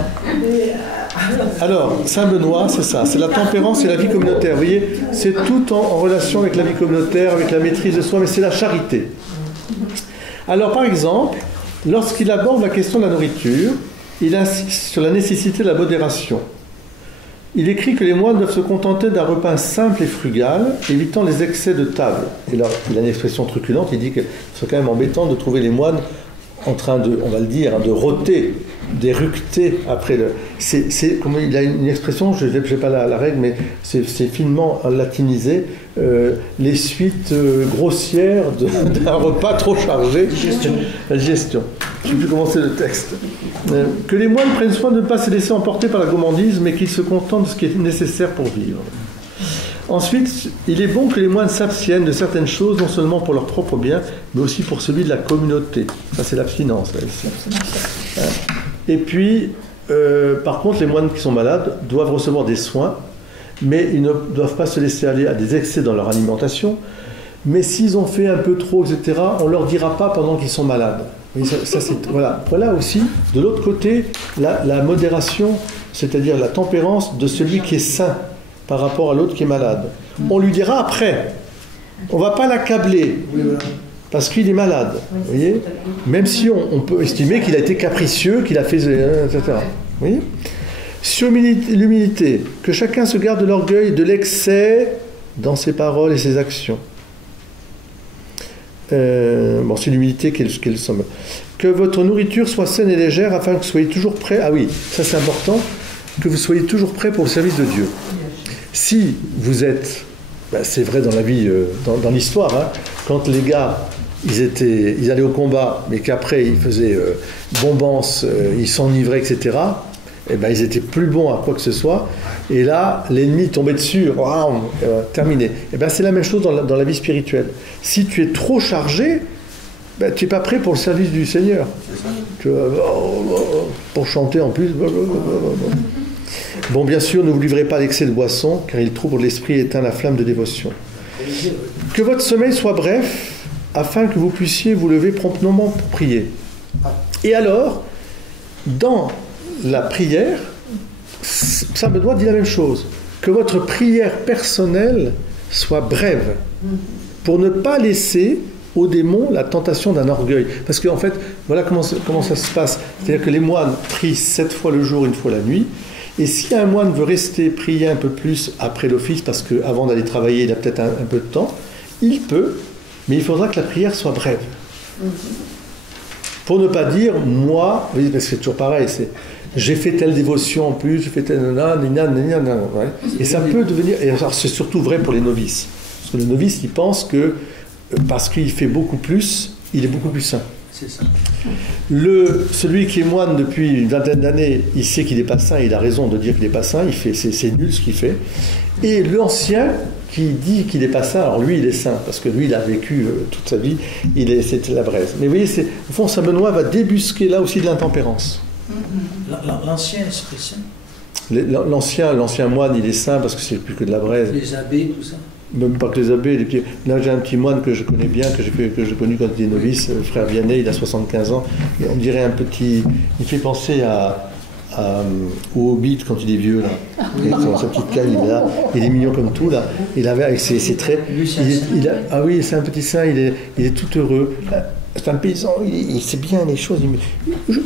Alors, Saint Benoît, c'est ça, c'est la tempérance et la vie communautaire. Vous voyez, c'est tout en relation avec la vie communautaire, avec la maîtrise de soi, mais c'est la charité. Alors, par exemple, lorsqu'il aborde la question de la nourriture, il insiste sur la nécessité de la modération. Il écrit que les moines doivent se contenter d'un repas simple et frugal, évitant les excès de table. Et là, il a une expression truculente, il dit que c'est quand même embêtant de trouver les moines en train de, on va le dire, de rôter, d'éructer après le... il a une expression, je n'ai pas la règle, mais c'est finement latinisé, les suites grossières d'un repas trop chargé. La digestion. Je ne sais plus comment c'est le texte. Que les moines prennent soin de ne pas se laisser emporter par la gourmandise, mais qu'ils se contentent de ce qui est nécessaire pour vivre. Ensuite, il est bon que les moines s'abstiennent de certaines choses, non seulement pour leur propre bien, mais aussi pour celui de la communauté. Ça, c'est l'abstinence, là, ici. Et puis, par contre, les moines qui sont malades doivent recevoir des soins, mais ils ne doivent pas se laisser aller à des excès dans leur alimentation. Mais s'ils ont fait un peu trop, etc., on ne leur dira pas pendant qu'ils sont malades. Voilà aussi, de l'autre côté, la modération, c'est-à-dire la tempérance de celui qui est sain par rapport à l'autre qui est malade. On lui dira après. On ne va pas l'accabler parce qu'il est malade. Vous voyez, même si on peut estimer qu'il a été capricieux, qu'il a fait... etc. Vous voyez, sur l'humilité, que chacun se garde de l'orgueil, de l'excès dans ses paroles et ses actions. C'est l'humilité qui est le sommet. Que votre nourriture soit saine et légère afin que vous soyez toujours prêts. Ah oui, ça c'est important. Que vous soyez toujours prêts pour le service de Dieu. Si vous êtes, c'est vrai dans la vie, dans l'histoire, hein, quand les gars, ils allaient au combat, mais qu'après ils faisaient bombance, ils s'enivraient, etc., ils étaient plus bons à quoi que ce soit, et là, l'ennemi tombait dessus, terminé. C'est la même chose dans la vie spirituelle. Si tu es trop chargé, tu n'es pas prêt pour le service du Seigneur. Pour chanter en plus... Bon, bien sûr, ne vous livrez pas à l'excès de boisson, car il trouble l'esprit et éteint la flamme de dévotion. Que votre sommeil soit bref, afin que vous puissiez vous lever promptement pour prier. Et alors, dans la prière, Saint Benoît dit la même chose. Que votre prière personnelle soit brève, pour ne pas laisser au démon la tentation d'un orgueil. Parce qu'en fait, voilà comment ça se passe. C'est-à-dire que les moines prient 7 fois le jour, 1 fois la nuit. Et si un moine veut rester prier un peu plus après l'office, parce qu'avant d'aller travailler, il a peut-être un peu de temps, il peut, mais il faudra que la prière soit brève. Pour ne pas dire, moi, oui, parce que c'est toujours pareil, j'ai fait telle dévotion en plus, j'ai fait telle... Ouais. Et ça peut devenir... Et alors, c'est surtout vrai pour les novices. Parce que le novice, il pense que parce qu'il fait beaucoup plus, il est beaucoup plus sain. C'est ça. Celui qui est moine depuis une vingtaine d'années, il sait qu'il n'est pas saint, il a raison de dire qu'il n'est pas saint, c'est nul ce qu'il fait. Et l'ancien qui dit qu'il n'est pas saint, alors lui il est saint, parce que lui il a vécu toute sa vie, c'était la braise. Mais vous voyez, au fond, Saint Benoît va débusquer là aussi de l'intempérance. L'ancien serait saint. L'ancien moine, il est saint parce que c'est plus que de la braise. Les abbés, tout ça. Même pas que les abbés, les petits. Là, j'ai un petit moine que je connais bien, que j'ai connu quand il était novice, frère Vianney, il a 75 ans. Et on dirait un petit. Il fait penser au Hobbit quand il est vieux, là. Sa petite canne, il est mignon comme tout, là. Il avait avec ses traits. Ah oui, c'est un petit saint, il est tout heureux. C'est un paysan, il sait bien les choses.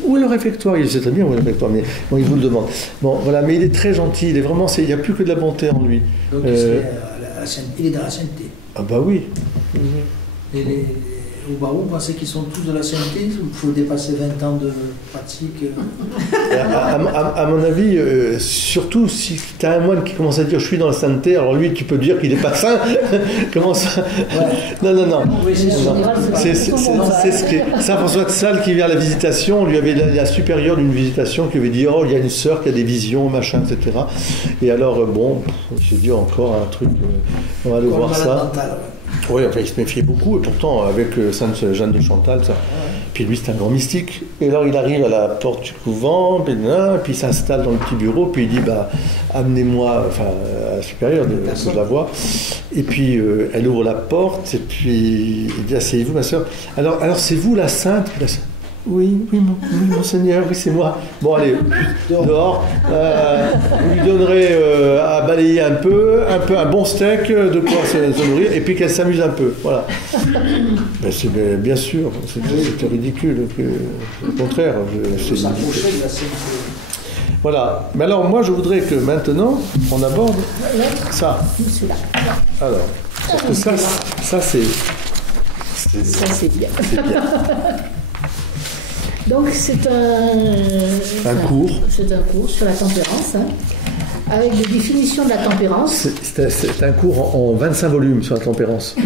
Où est le réfectoire? Il sait très bien où est le réfectoire, mais bon, il vous le demande. Bon, voilà, mais il est très gentil, il est vraiment, il n'y a plus que de la bonté en lui. Donc il est dans la sainteté. Ah bah oui. Au barreau, vous pensez qu'ils sont tous de la sainteté? Il faut dépasser 20 ans de pratique. À mon avis, surtout si tu as un moine qui commence à dire je suis dans la sainteté, alors lui tu peux dire qu'il n'est pas saint. Comment ça? Ouais. Non. Oui, c'est Saint François de Sales qui vient à la visitation, lui avait la supérieure d'une visitation qui avait dit oh il y a une sœur qui a des visions, machin, etc. Et alors bon, je dis encore un truc, on va aller voir ça. Oui, enfin, il se méfiait beaucoup, et pourtant, avec Sainte Jeanne de Chantal, ça. Puis lui, c'est un grand mystique. Et alors, il arrive à la porte du couvent, puis il s'installe dans le petit bureau, puis il dit, bah, amenez-moi, enfin, à la supérieure, que je la vois. Et puis, elle ouvre la porte, et puis, il dit, asseyez-vous, ma soeur. Alors c'est vous la sainte? Oui, monseigneur, oui, c'est moi. Bon, allez, dehors. Vous lui donnerez à balayer un peu un bon steak, de quoi se nourrir, et puis qu'elle s'amuse un peu. Voilà. Ben, bien sûr, c'était ridicule. Au contraire, voilà. Mais alors, moi, je voudrais que maintenant, on aborde ça. Alors, parce que ça c'est bien. C'est bien. Donc c'est un cours sur la tempérance, avec des définitions de la tempérance. C'est un cours en 25 volumes sur la tempérance.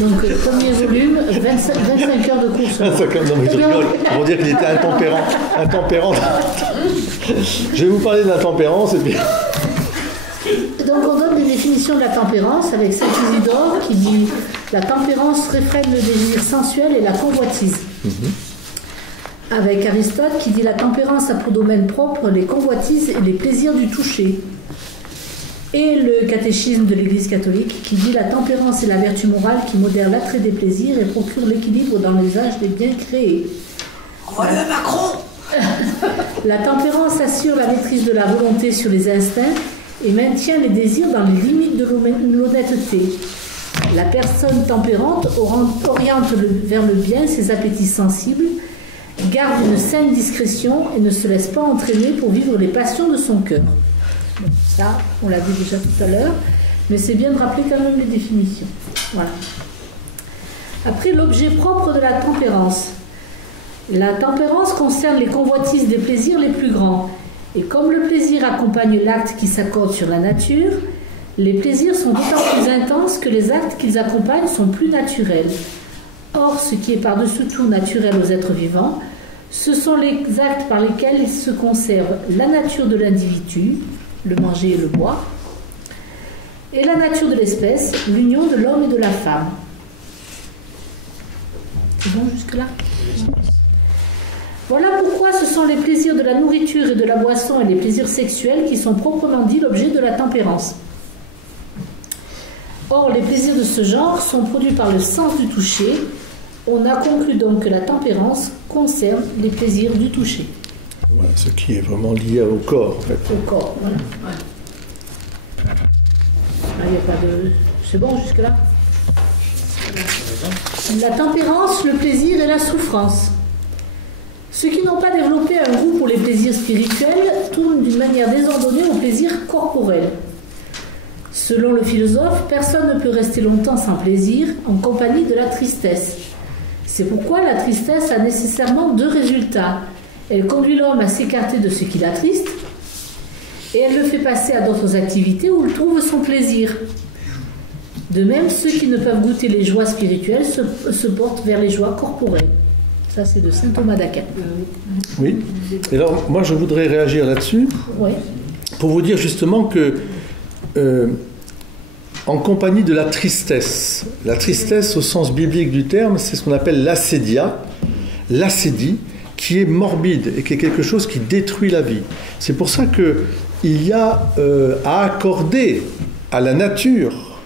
Donc premier volume, 25 heures de cours. 25 heures, non mais je rigole, pour dire qu'il était intempérant. Je vais vous parler de la tempérance et puis... Donc on donne des définitions de la tempérance avec Saint Isidore qui dit la tempérance réfrène le désir sensuel et la convoitise. Avec Aristote qui dit la tempérance a pour domaine propre les convoitises et les plaisirs du toucher. Et le catéchisme de l'Église catholique qui dit la tempérance est la vertu morale qui modère l'attrait des plaisirs et procure l'équilibre dans l'usage des biens créés. Voilà Macron. La tempérance assure la maîtrise de la volonté sur les instincts et maintient les désirs dans les limites de l'honnêteté. La personne tempérante oriente vers le bien ses appétits sensibles, garde une saine discrétion et ne se laisse pas entraîner pour vivre les passions de son cœur. Donc ça, on l'a dit déjà tout à l'heure, mais c'est bien de rappeler quand même les définitions. Voilà. Après, l'objet propre de la tempérance. La tempérance concerne les convoitises des plaisirs les plus grands. Et comme le plaisir accompagne l'acte qui s'accorde sur la nature, les plaisirs sont d'autant plus intenses que les actes qu'ils accompagnent sont plus naturels. Or, ce qui est par-dessus tout naturel aux êtres vivants, ce sont les actes par lesquels se conserve la nature de l'individu, le manger et le boire, et la nature de l'espèce, l'union de l'homme et de la femme. C'est bon jusque-là ? Voilà pourquoi ce sont les plaisirs de la nourriture et de la boisson et les plaisirs sexuels qui sont proprement dit l'objet de la tempérance. Or, les plaisirs de ce genre sont produits par le sens du toucher. On a conclu donc que la tempérance concerne les plaisirs du toucher. Voilà, ce qui est vraiment lié au corps, en fait. Au corps, voilà. Il n'y a pas de... C'est bon jusque-là ? La tempérance, le plaisir et la souffrance. Ceux qui n'ont pas développé un goût pour les plaisirs spirituels tournent d'une manière désordonnée au plaisir corporel. Selon le philosophe, personne ne peut rester longtemps sans plaisir en compagnie de la tristesse. C'est pourquoi la tristesse a nécessairement deux résultats. Elle conduit l'homme à s'écarter de ce qui l'attriste et elle le fait passer à d'autres activités où il trouve son plaisir. De même, ceux qui ne peuvent goûter les joies spirituelles se portent vers les joies corporelles. Ça, c'est de saint Thomas d'Aquin. Oui. Et alors, moi, je voudrais réagir là-dessus pour vous dire justement que en compagnie de la tristesse au sens biblique du terme, c'est ce qu'on appelle l'acédie, qui est morbide et qui est quelque chose qui détruit la vie. C'est pour ça qu'il y a à accorder à la nature,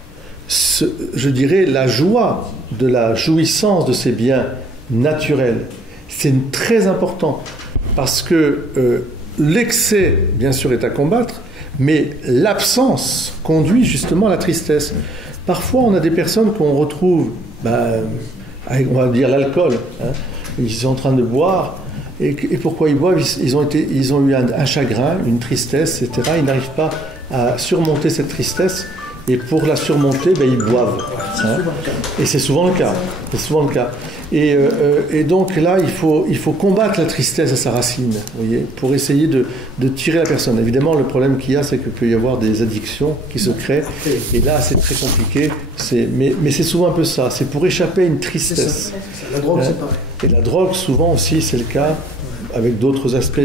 je dirais, la joie de la jouissance de ces biens naturels. C'est très important parce que l'excès, bien sûr, est à combattre, mais l'absence conduit justement à la tristesse. Parfois, on a des personnes qu'on retrouve, avec, on va dire, l'alcool. Ils sont en train de boire. Et pourquoi ils boivent? Ils ont eu un chagrin, une tristesse, etc. Ils n'arrivent pas à surmonter cette tristesse. Et pour la surmonter, ils boivent. Et c'est souvent le cas. Et donc là, il faut combattre la tristesse à sa racine, vous voyez, pour essayer de tirer la personne. Évidemment, le problème qu'il y a, c'est qu'il peut y avoir des addictions qui se créent. Et là, c'est très compliqué. Mais c'est souvent un peu ça. C'est pour échapper à une tristesse. La drogue, c'est pareil. Et la drogue, souvent aussi, c'est le cas avec d'autres aspects.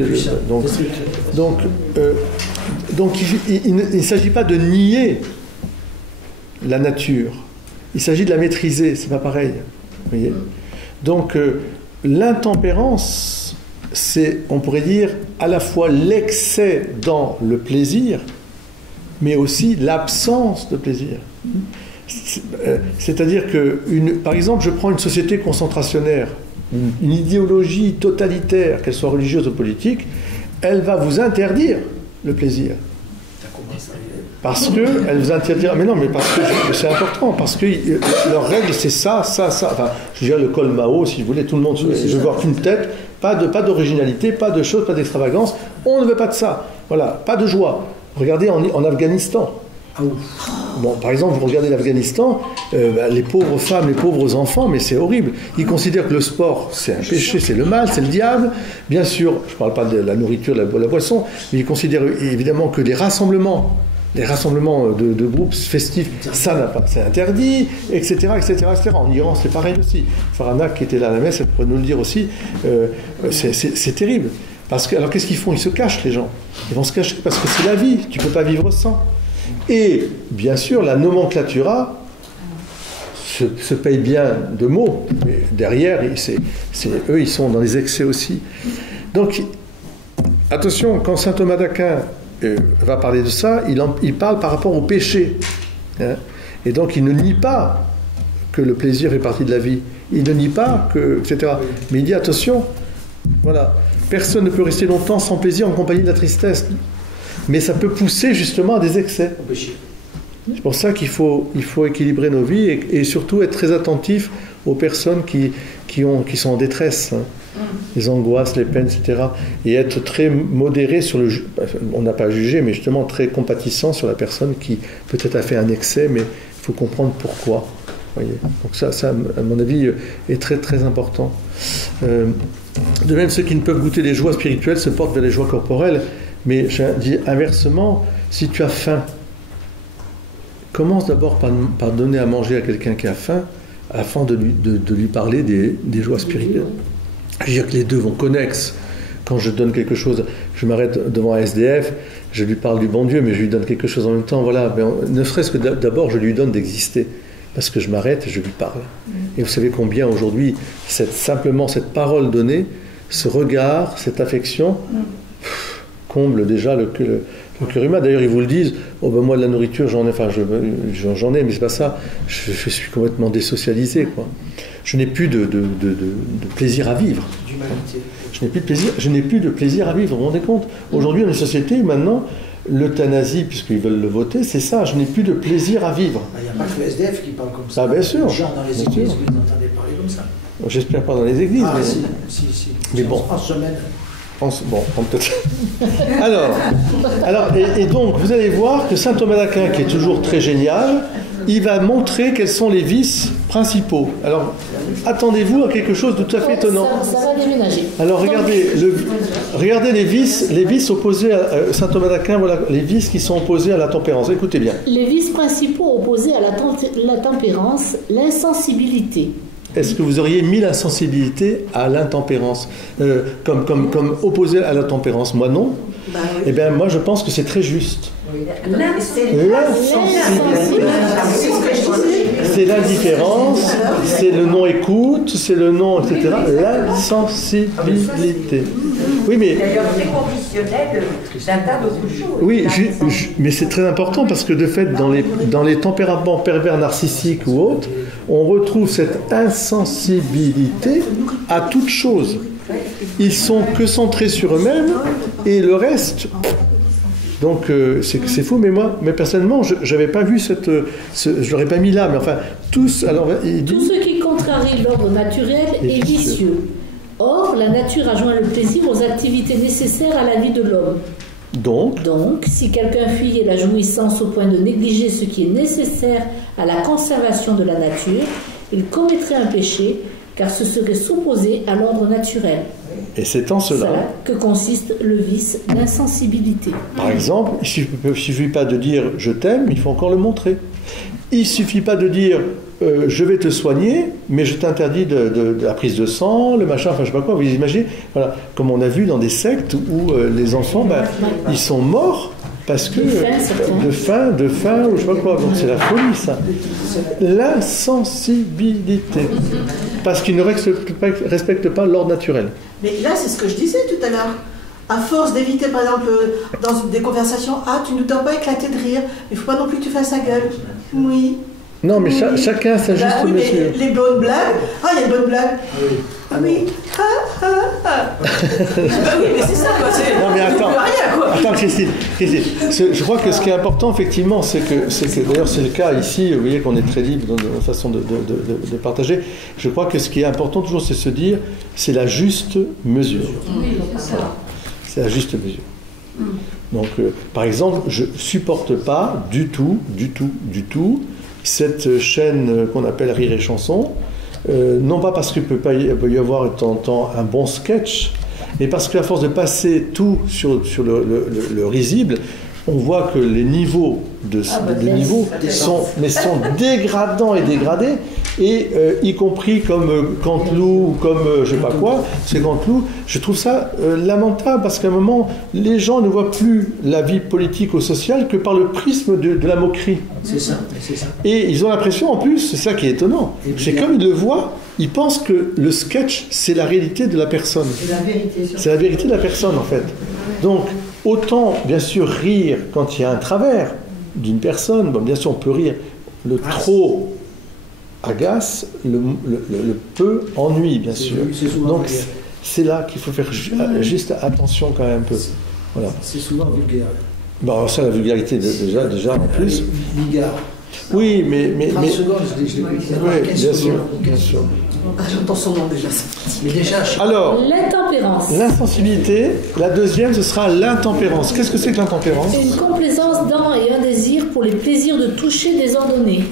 Donc, il ne s'agit pas de nier la nature. Il s'agit de la maîtriser. C'est pas pareil. Vous voyez ? Donc, l'intempérance, c'est, on pourrait dire, à la fois l'excès dans le plaisir, mais aussi l'absence de plaisir. C'est-à-dire que, par exemple, je prends une société concentrationnaire, une idéologie totalitaire, qu'elle soit religieuse ou politique, elle va vous interdire le plaisir. Parce qu'elle vous interdira. Mais non, mais parce que c'est important, parce que leur règle, c'est ça. Enfin, je dirais le col Mao, si vous voulez, tout le monde. Je veux voir qu'une tête, pas d'originalité, pas de choses, pas d'extravagance. On ne veut pas de ça. Voilà, pas de joie. Regardez en Afghanistan. Bon, par exemple, vous regardez l'Afghanistan, les pauvres femmes, les pauvres enfants, mais c'est horrible. Ils considèrent que le sport, c'est un péché, c'est le mal, c'est le diable. Bien sûr, je ne parle pas de la nourriture, de la boisson, mais ils considèrent évidemment que les rassemblements de groupes festifs, c'est interdit, etc. En Iran, c'est pareil aussi. Farhana, qui était là à la messe, elle pourrait nous le dire aussi, c'est terrible. Alors qu'est-ce qu'ils font? Ils se cachent, les gens. Ils vont se cacher parce que c'est la vie, tu ne peux pas vivre sans. Et, bien sûr, la nomenclatura se paye bien de mots. Mais derrière, eux, ils sont dans les excès aussi. Donc, attention, quand saint Thomas d'Aquin va parler de ça, il parle par rapport au péché. Et donc, il ne nie pas que le plaisir fait partie de la vie. Il ne nie pas que, etc. Mais il dit, attention, voilà, personne ne peut rester longtemps sans plaisir en compagnie de la tristesse. Mais ça peut pousser justement à des excès. C'est pour ça qu'il faut équilibrer nos vies et surtout être très attentif aux personnes qui sont en détresse, les angoisses, les peines, etc. Et être très modéré sur on n'a pas jugé, mais justement très compatissant sur la personne qui peut-être a fait un excès, mais il faut comprendre pourquoi. Voyez. Donc ça, à mon avis, est très très important. De même, ceux qui ne peuvent goûter les joies spirituelles se portent vers les joies corporelles. Mais je dis inversement, si tu as faim, commence d'abord par donner à manger à quelqu'un qui a faim, afin de lui parler des joies spirituelles. Je veux dire que les deux vont connexes. Quand je donne quelque chose, je m'arrête devant un SDF, je lui parle du bon Dieu, mais je lui donne quelque chose en même temps. Voilà. Mais ne serait-ce que d'abord, je lui donne d'exister. Parce que je m'arrête et je lui parle. Et vous savez combien aujourd'hui, simplement cette parole donnée, ce regard, cette affection, comble déjà le cœur humain. D'ailleurs, ils vous le disent, moi de la nourriture, j'en ai, mais c'est pas ça. Je suis complètement désocialisé, quoi. Je n'ai plus de plaisir à vivre. Je n'ai plus de plaisir à vivre. Vous vous rendez compte? Aujourd'hui, on est une société, maintenant, l'euthanasie, puisqu'ils veulent le voter, c'est ça. Je n'ai plus de plaisir à vivre. Il n'y a pas que le SDF qui parle comme ça. Ah, bien sûr. Les gens dans les églises, vous entendez parler comme ça. J'espère pas dans les églises. Ah, mais... si. Mais bon. En semaine. Bon, peut-être. Alors, et donc, vous allez voir que saint Thomas d'Aquin, qui est toujours très génial, il va montrer quels sont les vices principaux. Alors, attendez-vous à quelque chose de tout à fait étonnant. Ça va déménager. Alors regardez les vices opposés à saint Thomas d'Aquin, voilà les vices qui sont opposés à la tempérance. Écoutez bien. Les vices principaux opposés à la tempérance, l'insensibilité. Est-ce que vous auriez mis l'insensibilité à l'intempérance comme opposé à la tempérance? Moi non. Bah, oui. Eh bien moi je pense que c'est très juste. L'insensibilité. C'est l'indifférence, c'est le non-écoute, c'est le non, etc. L'insensibilité. Oui, mais... D'ailleurs, c'est conditionnel d'un tas d'autres choses. Oui, mais c'est très important parce que de fait, dans les tempéraments pervers narcissiques ou autres, on retrouve cette insensibilité à toute chose. Ils sont que centrés sur eux-mêmes et le reste... Donc c'est fou, mais personnellement, je n'avais pas vu je l'aurais pas mis là, mais enfin, tous... Alors, tout ce qui contrarie l'ordre naturel est vicieux. Or, la nature a joint le plaisir aux activités nécessaires à la vie de l'homme. Donc, si quelqu'un fuyait la jouissance au point de négliger ce qui est nécessaire à la conservation de la nature, il commettrait un péché, car ce serait s'opposer à l'ordre naturel. Et c'est en cela que consiste le vice d'insensibilité. Par exemple, il ne suffit pas de dire « je t'aime », il faut encore le montrer. Il ne suffit pas de dire je vais te soigner, mais je t'interdis de la prise de sang, le machin, enfin je ne sais pas quoi, vous imaginez, voilà, comme on a vu dans des sectes où les enfants, ils sont morts parce que de faim, ou je sais pas quoi, donc c'est la folie ça. L'insensibilité, parce qu'ils ne respectent pas l'ordre naturel. Mais là, c'est ce que je disais tout à l'heure. À force d'éviter, par exemple, dans des conversations, tu ne dois pas éclater de rire, mais il ne faut pas non plus que tu fasses la gueule. Oui. Non, mais chacun a sa juste mesure. Les bonnes blagues. Il y a une bonne blague. Oui. Oui, mais c'est ça, quoi. Non, mais attends, Christine. Je crois que ce qui est important, effectivement, c'est que d'ailleurs, c'est le cas ici, vous voyez qu'on est très libre dans notre façon de partager. Je crois que ce qui est important toujours, c'est de se dire, c'est la juste mesure. Oui, c'est ça. C'est la juste mesure. Donc, par exemple, je ne supporte pas du tout, cette chaîne qu'on appelle Rire et Chanson, non pas parce qu'il peut y avoir de temps en temps un bon sketch, mais parce qu'à force de passer tout sur le risible, on voit que les niveaux sont dégradants et dégradés, et y compris comme Canteloup ou comme je sais pas quoi, c'est Canteloup, je trouve ça lamentable parce qu'à un moment, les gens ne voient plus la vie politique ou sociale que par le prisme de la moquerie. C'est ça. Et ils ont l'impression, en plus, c'est ça qui est étonnant, c'est comme ils le voient, ils pensent que le sketch, c'est la réalité de la personne. C'est la vérité de la personne, en fait. Donc, autant, bien sûr, rire quand il y a un travers d'une personne, bon, bien sûr, on peut rire, le trop agace, le peu ennuie, bien sûr. Donc, c'est là qu'il faut faire juste attention quand même un peu. Voilà. C'est souvent vulgaire. Bon, ça, la vulgarité, déjà en plus. Vulgaire. Oui, mais 30 secondes, je l'ai oui, bien sûr. J'entends son nom déjà. Mais déjà. Alors, l'intempérance. L'insensibilité, la deuxième, ce sera l'intempérance. Qu'est-ce que c'est que l'intempérance? C'est une complaisance dans et un désir pour les plaisirs de toucher désordonnés.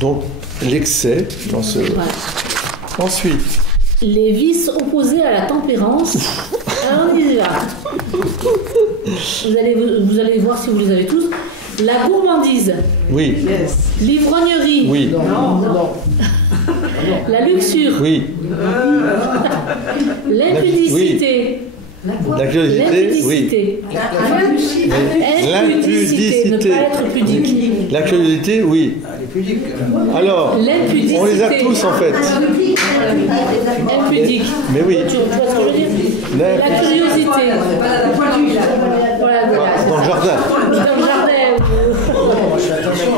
Donc, l'excès dans ce... Voilà. Ensuite. Les vices opposés à la tempérance. Alors, on y va. Vous allez voir si vous les avez tous. La gourmandise. Oui. Yes. Oui. L'ivrognerie. Non. La luxure. Oui. L'impudicité. La curiosité. Oui. L'impudicité. Ne pas être pudique. La curiosité, oui. Elle est pudique. Alors, l'impudicité. on les a tous en fait. Impudique. Mais oui. Tu vois ce que je veux dire? La curiosité. Voilà. Dans le jardin. Dans le jardin. Moi, je fais attention.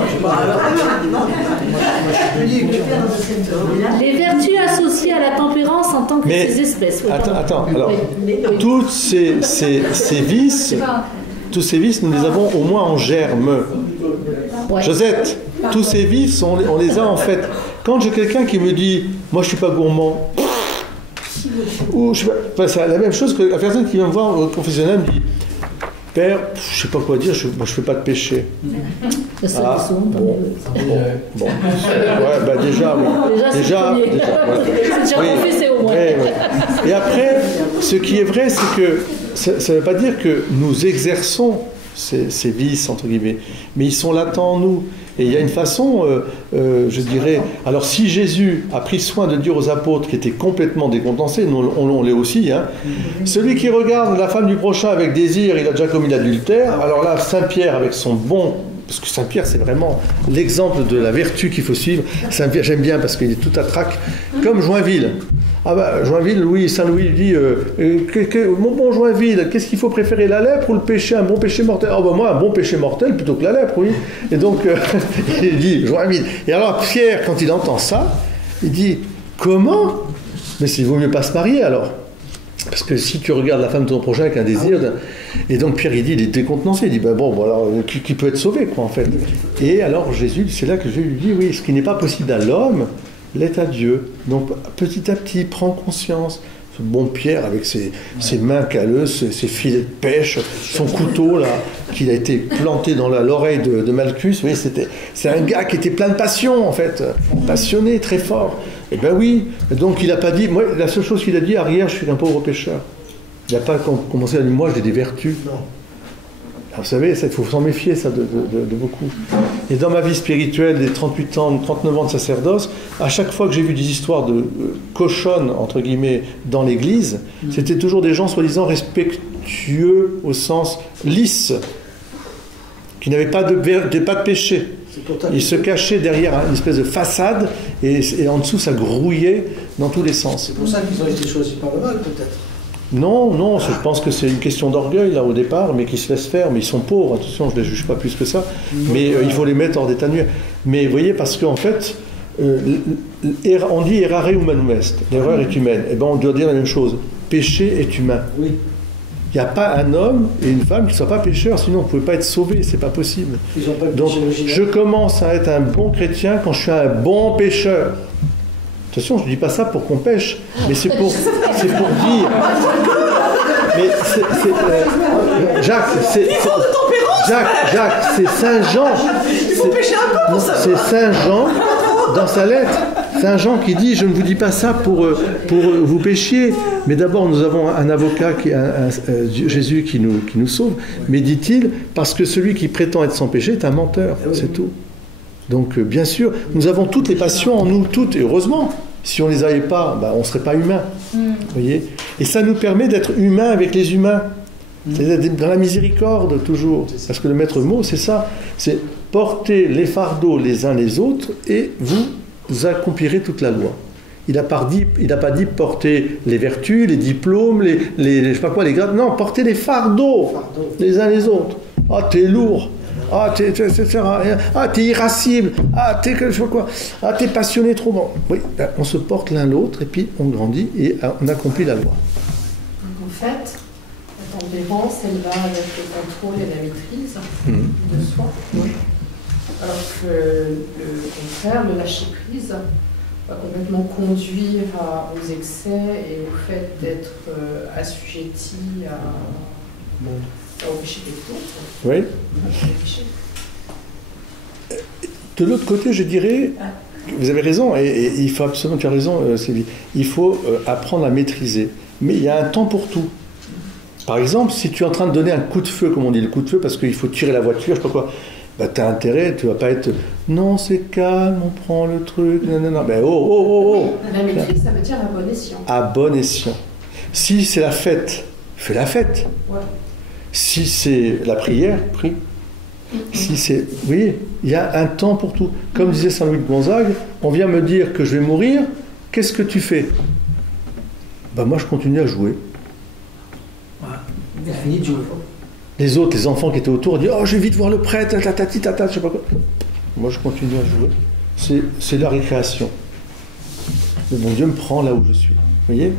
Les vertus associées à la tempérance en tant que ces espèces. Attends. Alors, tous ces vices, nous les avons au moins en germe. Ouais. Josette, tous ces vices, on les a en fait. Quand j'ai quelqu'un qui me dit, moi je suis pas gourmand, ou c'est la même chose que la personne qui vient me voir au confessionnal me dit, Père, je ne sais pas quoi dire, moi je ne fais pas de péché. Bon. Ouais, bah déjà, oui. Déjà, voilà. Confessé au moins. Et après, ce qui est vrai, c'est que ça ne veut pas dire que nous exerçons ces vices, entre guillemets, mais ils sont latents en nous. Et il y a une façon, je dirais... Alors si Jésus a pris soin de dire aux apôtres qui étaient complètement décontenancés, nous on l'est aussi, hein, celui qui regarde la femme du prochain avec désir, il a déjà commis l'adultère. Alors là, Saint-Pierre avec son bon... Parce que Saint-Pierre, c'est vraiment l'exemple de la vertu qu'il faut suivre. Saint-Pierre, j'aime bien parce qu'il est tout à trac, comme Joinville. Ah bah, Joinville, Saint-Louis dit mon bon Joinville, qu'est-ce qu'il faut préférer, la lèpre ou le péché, un bon péché mortel? Ah bah moi, un bon péché mortel plutôt que la lèpre, oui. Et donc, il dit Joinville. Et alors, Pierre, quand il entend ça, il dit comment? Mais il vaut mieux pas se marier alors. Parce que si tu regardes la femme de ton prochain avec un désir... Et donc Pierre, il dit, il est décontenancé. Il dit, alors, qui peut être sauvé, quoi, en fait. Et alors, Jésus, c'est là que Jésus lui dit, oui, ce qui n'est pas possible à l'homme, l'est à Dieu. Donc, petit à petit, prends conscience. Ce bon Pierre, avec ses mains calleuses, ses filets de pêche, son couteau, là, qu'il a été planté dans l'oreille de Malchus, vous voyez, c'est un gars qui était plein de passion, en fait. Passionné, très fort. Eh bien oui, donc il n'a pas dit, moi, la seule chose qu'il a dit, arrière, je suis un pauvre pécheur. Il n'a pas commencé à dire, moi j'ai des vertus. Non. Alors, vous savez, il faut s'en méfier, ça, de beaucoup. Et dans ma vie spirituelle, des 38 ans, 39 ans de sacerdoce, à chaque fois que j'ai vu des histoires de cochonnes, entre guillemets, dans l'église, c'était toujours des gens soi-disant respectueux au sens lisse, qui n'avaient pas de péché. Ils se cachaient derrière une espèce de façade et en dessous ça grouillait dans tous les sens. C'est pour ça qu'ils ont été choisis par le mal, peut-être. Non, je pense que c'est une question d'orgueil là au départ, mais qui se laissent faire, mais ils sont pauvres, attention, je ne les juge pas plus que ça, mais il faut les mettre hors d'état de nuire. Mais vous voyez, parce qu'en fait, on dit errare humanum est, l'erreur est humaine, et bien on doit dire la même chose, péché est humain. Oui. Il n'y a pas un homme et une femme qui ne soient pas pécheurs, sinon on ne pouvait pas être sauvé, c'est pas possible. Donc je commence à être un bon chrétien quand je suis un bon pécheur. Attention, je ne dis pas ça pour qu'on pêche, mais c'est pour dire. Mais Jacques, c'est Saint Jean. C'est Saint Jean dans sa lettre. Saint Jean qui dit, je ne vous dis pas ça pour vous péchiez, mais d'abord nous avons un avocat, Jésus qui nous sauve, mais dit-il, parce que celui qui prétend être sans péché est un menteur, c'est tout. Donc bien sûr, nous avons toutes les passions en nous, toutes, et heureusement, si on ne les avait pas, on ne serait pas humain. Voyez, et ça nous permet d'être humains avec les humains, c'est-à-dire dans la miséricorde toujours, parce que le maître mot c'est ça, c'est porter les fardeaux les uns les autres et vous accomplirez toute la loi. Il n'a pas dit porter les vertus, les diplômes, les je sais pas quoi, les grades. Non, porter les fardeaux les uns les autres. Ah, t'es lourd. Ah, t'es irascible. Ah, t'es je sais pas quoi. Ah, t'es passionné trop bon. Oui, on se porte l'un l'autre et puis on grandit et on accomplit la loi. Donc en fait, la tempérance, elle va avec le contrôle et la maîtrise de soi. Oui. Alors que le contraire, le lâcher-prise, va complètement conduire aux excès et au fait d'être assujetti au péché des autres. Oui. De l'autre côté, je dirais, vous avez raison, et il faut absolument, tu as raison, Sylvie, il faut apprendre à maîtriser. Mais il y a un temps pour tout. Par exemple, si tu es en train de donner un coup de feu, comme on dit, le coup de feu, parce qu'il faut tirer la voiture, je sais pas quoi, tu as intérêt, tu vas pas être non, c'est calme, on prend le truc, non. Ben oh. La maîtrise, ça veut dire à bon escient. À bon escient. Si c'est la fête, fais la fête. Ouais. Si c'est la prière, prie. Si c'est. Vous voyez, il y a un temps pour tout. Comme disait Saint Louis de Gonzague, on vient me dire que je vais mourir, qu'est-ce que tu fais? Moi, je continue à jouer. Il a fini de jouer. Les autres, les enfants qui étaient autour, disent « Oh, je vais vite voir le prêtre, tatati, tata, je sais pas quoi. » Moi, je continue à jouer. C'est la récréation. Le bon Dieu me prend là où je suis. Vous voyez?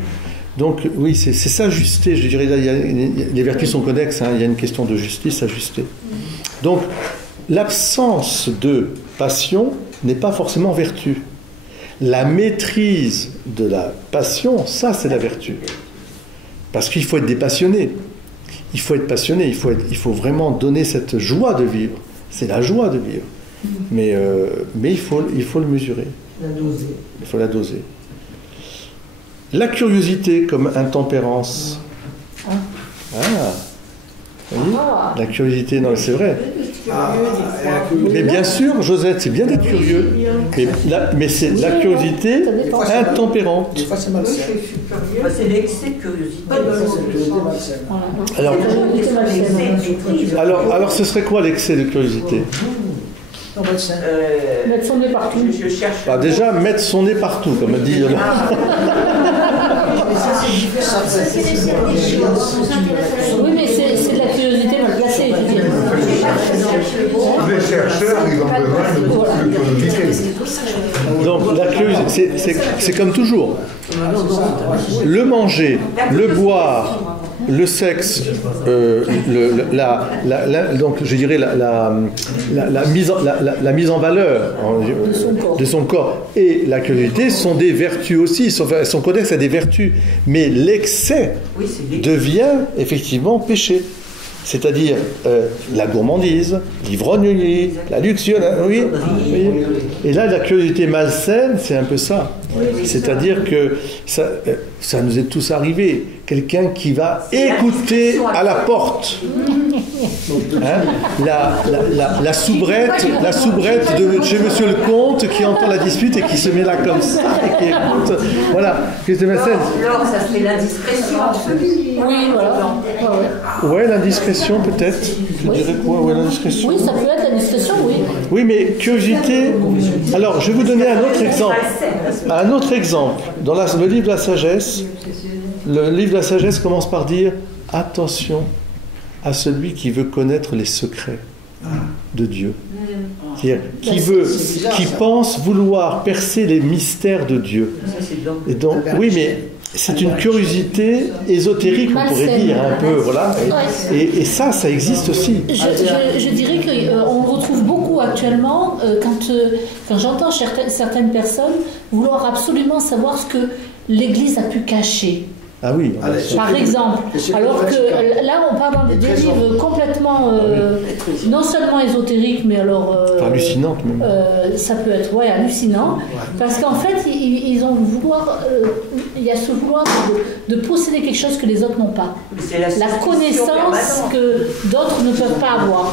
Donc, oui, c'est s'ajuster. Je dirais, là, les vertus sont connexes. Il y a une question de justice, s'ajuster. Donc, l'absence de passion n'est pas forcément vertu. La maîtrise de la passion, ça, c'est la vertu. Parce qu'il faut être dépassionné. Il faut être passionné, il faut vraiment donner cette joie de vivre. C'est la joie de vivre. Mais il faut le mesurer. La doser. Il faut la doser. La curiosité comme intempérance. Vous voyez ? La curiosité, non, c'est vrai. Mais bien sûr, Josette, c'est bien d'être curieux. Mais c'est la curiosité intempérante. Des fois, c'est malsain. C'est l'excès de curiosité. Alors, ce serait quoi l'excès de curiosité ? Mettre son nez partout. Je cherche. Déjà, mettre son nez partout, comme a dit. Oui, mais c'est de la curiosité mal placée, je veux dire. Les chercheurs, ils ont besoin de curiosité. Donc, la curiosité, c'est comme toujours. Le manger, le boire, le sexe, donc je dirais la mise en valeur de son corps et la curiosité sont des vertus aussi, son codex a des vertus, mais l'excès devient effectivement péché. C'est-à-dire la gourmandise, l'ivrognerie, la luxure, oui. Et là, la curiosité malsaine, c'est un peu ça. C'est-à-dire que ça nous est tous arrivé. Quelqu'un qui va écouter à la porte. Hein, la soubrette de chez Monsieur le Comte qui entend la dispute et qui se met là comme ça et qui écoute. Voilà, curiosité malsaine. Alors, ça fait l'indiscrétion. Oui, voilà. Ouais, l'indiscrétion peut-être. Je dirais quoi? Ouais, l'indiscrétion. Oui, ça peut être l'indiscrétion, oui. Oui, mais curiosité. Alors, je vais vous donner un autre exemple. Un autre exemple. Dans le livre de la sagesse, le livre de la sagesse commence par dire attention à celui qui veut connaître les secrets de Dieu. C'est-à-dire qui pense vouloir percer les mystères de Dieu. Et donc, oui, mais c'est une curiosité ésotérique, on pourrait dire un peu, voilà. Et ça existe aussi. Je dirais qu'on le retrouve beaucoup actuellement quand j'entends certaines personnes vouloir absolument savoir ce que l'Église a pu cacher. Ah oui. Par exemple, alors que là on parle dans des livres complètement non seulement ésotériques, mais alors hallucinantes même. Ça peut être hallucinant, parce qu'en fait ils ont il y a ce vouloir de posséder quelque chose que les autres n'ont pas, la connaissance que d'autres ne peuvent pas avoir.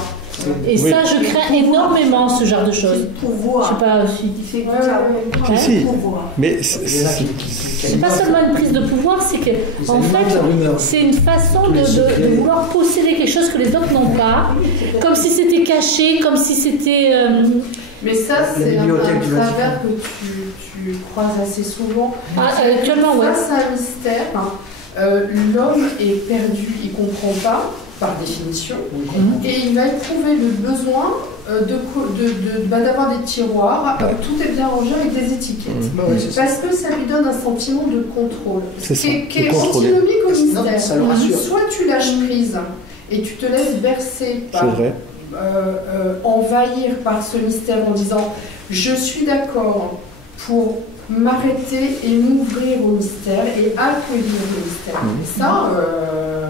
Et ça, je crains énormément ce genre de choses. Pouvoir. Je sais pas si. Si. Mais c'est pas seulement une prise de pouvoir, c'est que en fait, c'est une façon de vouloir posséder quelque chose que les autres n'ont pas, comme si c'était caché, comme si c'était. Mais ça, c'est un travers que tu croises assez souvent. Actuellement, ouais. Face à un mystère, l'homme est perdu, il comprend pas. Par définition, et il va éprouver le besoin d'avoir des tiroirs, tout est bien rangé avec des étiquettes. Parce que ça lui donne un sentiment de contrôle. C'est ça, qui est antinomique au mystère. Soit tu lâches prise et tu te laisses bercer par envahir par ce mystère en disant je suis d'accord pour m'arrêter et m'ouvrir au mystère et accueillir le mystère.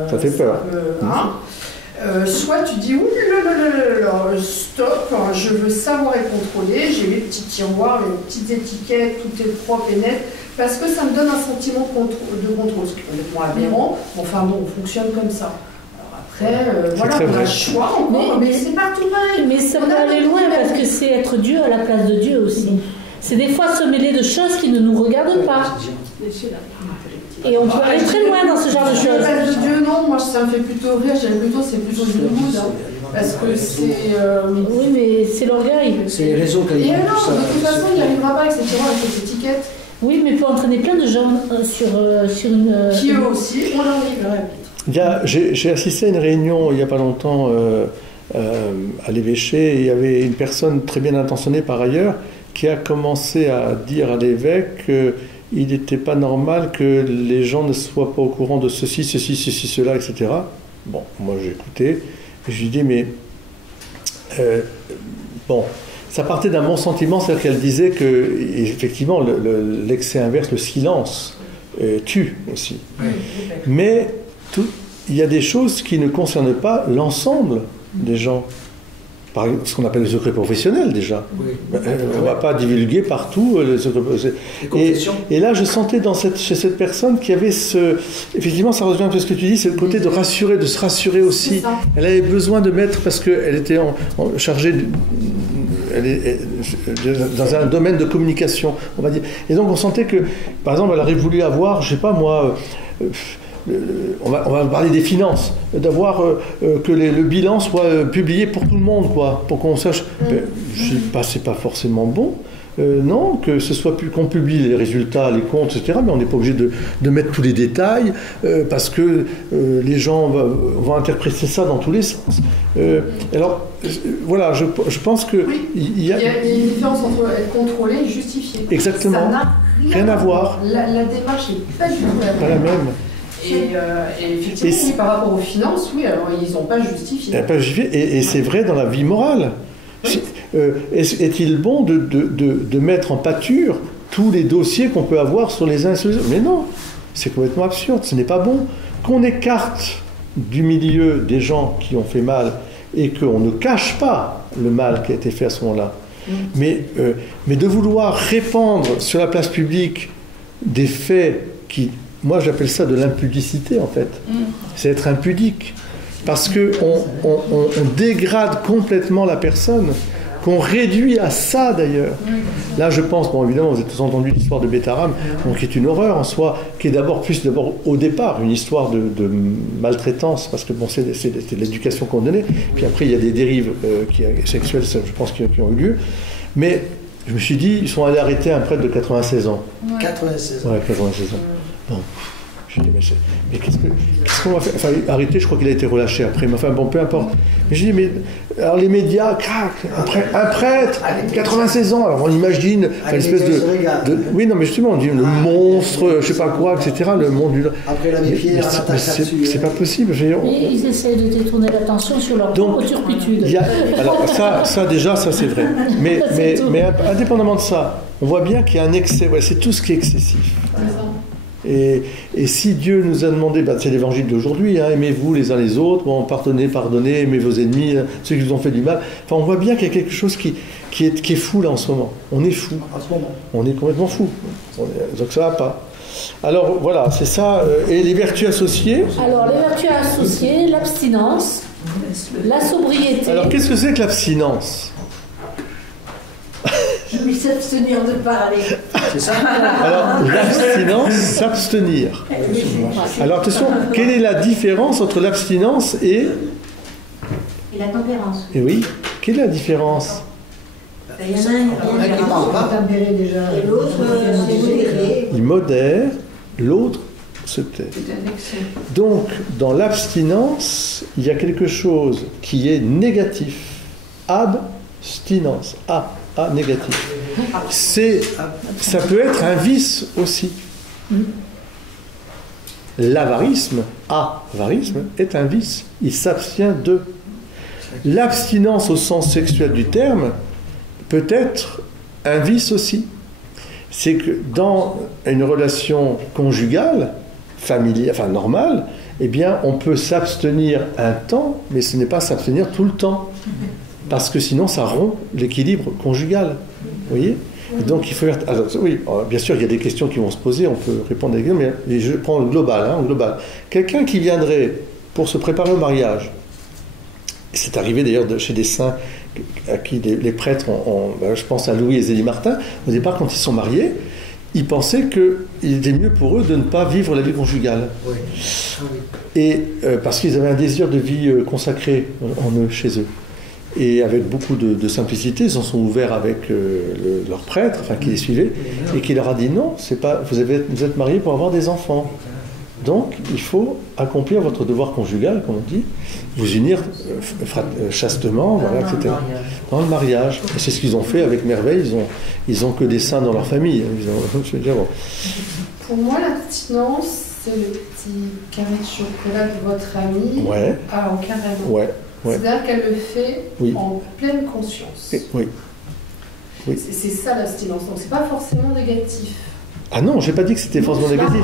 Ça fait peur. Soit tu dis stop, je veux savoir et contrôler, j'ai mes petits tiroirs, mes petites étiquettes, tout est propre et net, parce que ça me donne un sentiment de contrôle, ce qui est complètement aberrant. Enfin bon, on fonctionne comme ça. Après, on a le choix encore, mais c'est pas tout pareil. Mais ça peut aller loin parce que c'est être Dieu à la place de Dieu aussi. C'est des fois se mêler de choses qui ne nous regardent pas. Et on peut aller très loin dans ce genre de choses. À la place de Dieu, non, moi ça me fait plutôt rire, c'est plutôt du mood. Parce que c'est. Oui, mais c'est l'orgueil. C'est les réseaux qui. Et alors, de toute façon, il n'y arrivera pas avec ces tiroirs, avec ces étiquettes. Oui, mais peut entraîner plein de gens sur une. Qui eux aussi, on arrive. J'ai assisté à une réunion il n'y a pas longtemps à l'évêché, et il y avait une personne très bien intentionnée par ailleurs qui a commencé à dire à l'évêque qu'il n'était pas normal que les gens ne soient pas au courant de ceci, cela, etc. Bon, moi j'ai écouté, et je lui ai dit, mais ça partait d'un bon sentiment, c'est-à-dire qu'elle disait que, effectivement, l'excès inverse, le silence, tue aussi. Oui. Mais il y a des choses qui ne concernent pas l'ensemble des gens. Par exemple, ce qu'on appelle le secret professionnel déjà. Oui. On ne va pas divulguer partout le secret professionnel. Et là, je sentais chez cette personne qu'il y avait ce... Effectivement, ça rejoint un peu ce que tu dis, c'est le côté de rassurer, de se rassurer aussi. Elle avait besoin de mettre, parce qu'elle était chargée... Elle est dans un domaine de communication, on va dire. Et donc, on sentait que, par exemple, elle aurait voulu avoir, je ne sais pas moi... on va parler des finances, d'avoir que le bilan soit publié pour tout le monde, quoi, pour qu'on sache. C'est pas forcément bon. Non, que ce soit qu'on publie les résultats, les comptes, etc. Mais on n'est pas obligé de mettre tous les détails parce que les gens vont interpréter ça dans tous les sens. Alors, voilà, je pense que il y a une différence entre être contrôlé et justifié. Exactement. Ça n'a rien à voir. La démarche n'est pas du tout pas la même. Et effectivement, oui, par rapport aux finances, oui, alors ils n'ont pas justifié. Et c'est vrai dans la vie morale. Oui. Est-il bon de mettre en pâture tous les dossiers qu'on peut avoir sur les uns et sur les autres? Mais non, c'est complètement absurde, ce n'est pas bon. Qu'on écarte du milieu des gens qui ont fait mal et qu'on ne cache pas le mal qui a été fait à ce moment-là, mais de vouloir répandre sur la place publique des faits qui... Moi, j'appelle ça de l'impudicité, en fait. C'est être impudique. Parce qu'on dégrade complètement la personne, qu'on réduit à ça, d'ailleurs. Là, je pense, bon, évidemment, vous avez tous entendu l'histoire de Bétaram, qui est une horreur en soi, qui est d'abord au départ, une histoire de maltraitance, parce que, bon, c'est de l'éducation qu'on donnait. Puis après, il y a des dérives sexuelles, je pense, qui ont eu lieu. Mais je me suis dit, ils sont allés arrêter un prêtre de 96 ans. 96 ans. Ouais, 96 ans. Bon, je dis, mais qu'est-ce qu'on va faire? Enfin, arrêté, je crois qu'il a été relâché après, mais enfin, bon, peu importe. Mais je dis, mais alors les médias, crac, un prêtre, 96 ans, alors on imagine une espèce de... Oui, non, mais justement, on dit le monstre, je sais pas quoi, etc., le monde du... Après la méfier, c'est pas possible. Mais ils essaient de détourner l'attention sur leur propre turpitude. Alors ça déjà, ça c'est vrai. Mais indépendamment de ça, on voit bien qu'il y a un excès, c'est tout ce qui est excessif. Et si Dieu nous a demandé, c'est l'évangile d'aujourd'hui, aimez-vous les uns les autres, bon, pardonnez, aimez vos ennemis, ceux qui vous ont fait du mal. Enfin, on voit bien qu'il y a quelque chose qui est fou là en ce moment. On est fou. On est complètement fou. Donc ça va pas. Alors voilà, c'est ça. Et les vertus associées? Alors les vertus associées, l'abstinence, la sobriété. Alors qu'est-ce que c'est que l'abstinence? Je vais s'abstenir de parler. C'est ça. Alors, l'abstinence, s'abstenir. Alors, attention, quelle est la différence entre l'abstinence et la tempérance? Et oui, quelle est la différence? Il y en a un qui parle pas. Et l'autre, c'est modéré. Il modère, l'autre se tait. Donc, dans l'abstinence, il y a quelque chose qui est négatif. Abstinence. A négatif. Ça peut être un vice aussi. L'avarisme, avarisme, est un vice. Il s'abstient de. L'abstinence au sens sexuel du terme peut être un vice aussi. C'est que dans une relation conjugale, familiale, enfin normale, eh bien, on peut s'abstenir un temps, mais ce n'est pas s'abstenir tout le temps. Parce que sinon, ça rompt l'équilibre conjugal. Vous voyez? Et donc, il faut... Alors, oui, bien sûr, il y a des questions qui vont se poser, on peut répondre à des questions, mais je prends le global. Global. Quelqu'un qui viendrait pour se préparer au mariage, c'est arrivé d'ailleurs chez des saints à qui les prêtres, je pense à Louis et Zélie Martin, au départ, quand ils sont mariés, ils pensaient qu'il était mieux pour eux de ne pas vivre la vie conjugale. Oui. Et parce qu'ils avaient un désir de vie consacré en eux, chez eux. Et avec beaucoup de simplicité, ils en sont ouverts avec leur prêtre, qui les suivait, et qui leur a dit non, c'est pas, vous êtes mariés pour avoir des enfants. Donc, il faut accomplir votre devoir conjugal, comme on dit, vous unir chastement, voilà, etc. Dans le mariage. Et c'est ce qu'ils ont fait avec merveille. Ils ont que des saints dans leur famille. Pour moi, l'abstinence, c'est le petit carré de chocolat de votre amie. Ouais. Carrément. Ouais. C'est-à-dire qu'elle le fait en pleine conscience. Oui. C'est ça l'abstinence. Donc c'est pas forcément négatif. Ah non, j'ai pas dit que c'était forcément négatif.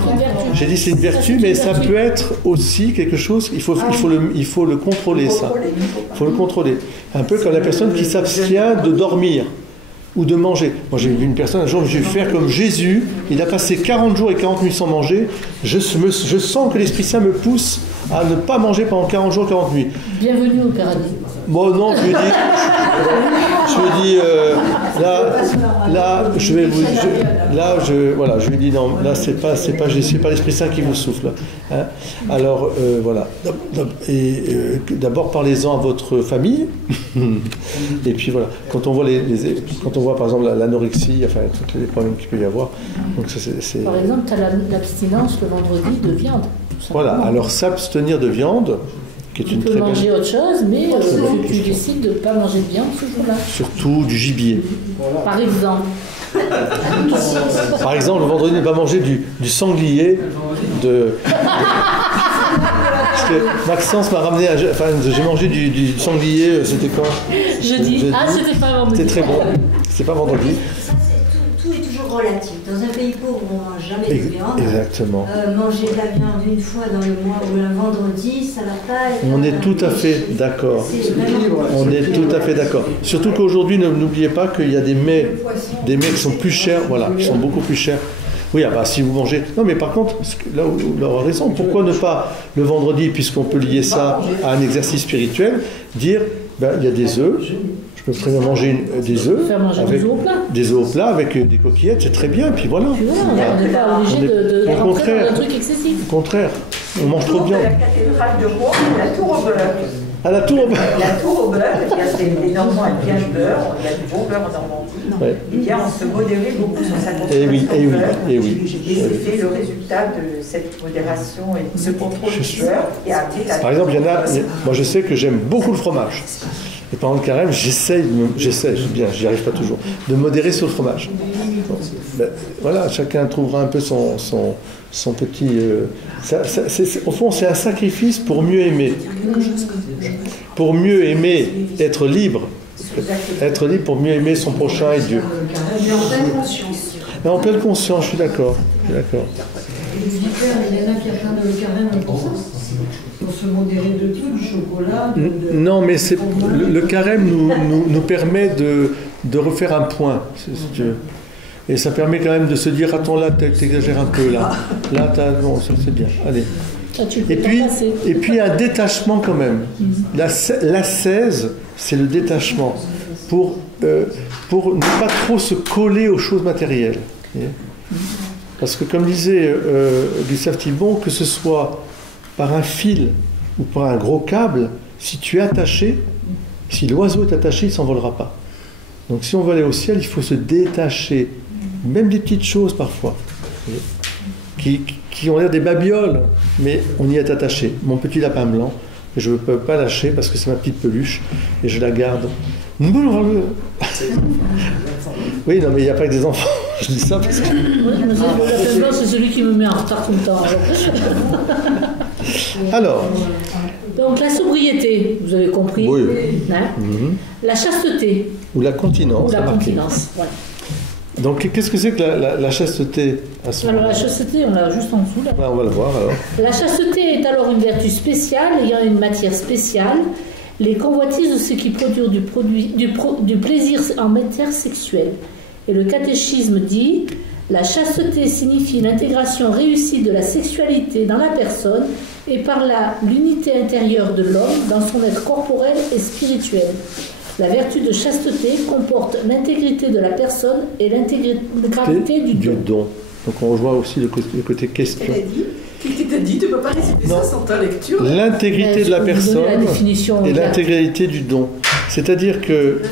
J'ai dit c'est une vertu, mais ça peut être aussi quelque chose. Il faut le contrôler, ça. Il faut le contrôler. Un peu comme la personne qui s'abstient de dormir ou de manger. Moi, j'ai vu une personne un jour, je vais faire comme Jésus. Il a passé 40 jours et 40 nuits sans manger. Je sens que l'Esprit Saint me pousse à ne pas manger pendant 40 jours, 40 nuits. Bienvenue au paradis. Bon, non, je lui dis, je lui dis non, là c'est pas l'Esprit Saint qui vous souffle. Hein. Alors voilà. D'abord parlez-en à votre famille. Et puis voilà. Quand on voit par exemple l'anorexie, enfin tous les problèmes qu'il peut y avoir. Donc c'est... Par exemple, tu as l'abstinence le vendredi de viande. Voilà. Alors s'abstenir de viande. Tu peux manger autre chose, mais tu décides de ne pas manger de viande ce jour-là. Surtout du gibier. Par exemple. Par exemple, le vendredi, ne pas manger du sanglier de... Parce que Maxence m'a ramené... j'ai mangé du sanglier, c'était quand? Jeudi. C'était pas vendredi. C'était très bon. C'est pas vendredi. Tout est toujours relatif. Dans un pays pauvre, on ne mange jamais de viande. Exactement. Manger de la viande une fois dans le mois ou un vendredi, ça va pas être... On est tout à fait d'accord. On est tout à fait d'accord. Surtout qu'aujourd'hui, n'oubliez pas qu'il y a des mets qui sont plus chers, voilà, qui sont beaucoup plus chers. Oui, si vous mangez... Non, mais par contre, là où vous avez raison, pourquoi ne pas, le vendredi, puisqu'on peut lier ça à un exercice spirituel, dire, il y a des œufs, je peux très bien manger des œufs, avec des œufs au plat, avec des coquillettes, c'est très bien, puis voilà. On n'est pas obligé de rentrer dans un truc excessif. Au contraire, on mange trop bien. La cathédrale de Rouen, la tour au beurre. À la tour au beurre. La tour au beurre, les Normands aiment bien le beurre, il y a du bon beurre en Normandie. Ouais. Eh bien, on se modérait beaucoup sur sa consommation de beurre. Et c'était le résultat de cette modération et de ce contrôle du beurre. Par exemple, moi je sais que j'aime beaucoup le fromage. Et pendant le carême, j'essaie, j'y arrive pas toujours, de modérer sur le fromage. Voilà, chacun trouvera un peu son petit... au fond, c'est un sacrifice pour mieux aimer. Pour mieux aimer, être libre. Être libre pour mieux aimer son prochain et Dieu. Mais en pleine conscience. Mais en pleine conscience, je suis d'accord. Il y en a qui attendent le carême pour se modérer de tout, du chocolat. Non, mais le carême nous permet de refaire un point, si tu veux. Et ça permet quand même de se dire, attends là, t'exagères un peu là. Là, bon, ça c'est bien. Allez. Et puis un détachement quand même. L'ascèse, c'est le détachement pour ne pas trop se coller aux choses matérielles. Parce que comme disait Gustave Thibon, que ce soit par un fil ou par un gros câble, si tu es attaché, si l'oiseau est attaché, il ne s'envolera pas. Donc si on veut aller au ciel, il faut se détacher. Même des petites choses parfois, qui ont l'air des babioles, mais on y est attaché. Mon petit lapin blanc, je ne peux pas lâcher parce que c'est ma petite peluche, et je la garde. Oui, non, mais il n'y a pas que des enfants. Je dis ça parce que... Le lapin blanc, c'est celui qui me met en retard tout le temps. Alors... Donc la sobriété, vous avez compris. Oui. Hein? La chasteté. Ou la continence. Ou la continence, voilà. Donc, qu'est-ce que c'est que la chasteté à ce moment-là ? Alors, la chasteté, on l'a juste en dessous. Là. On va le voir, alors. La chasteté est alors une vertu spéciale, ayant une matière spéciale. Les convoitises de ce qui produit du plaisir en matière sexuelle. Et le catéchisme dit « La chasteté signifie l'intégration réussie de la sexualité dans la personne et par là l'unité intérieure de l'homme dans son être corporel et spirituel. » La vertu de chasteté comporte l'intégrité de la personne et l'intégralité du don. Donc on rejoint aussi le côté question. Qui t'a dit, tu ne peux pas réciter ça sans ta lecture. L'intégrité de la personne et l'intégralité du don. C'est-à-dire que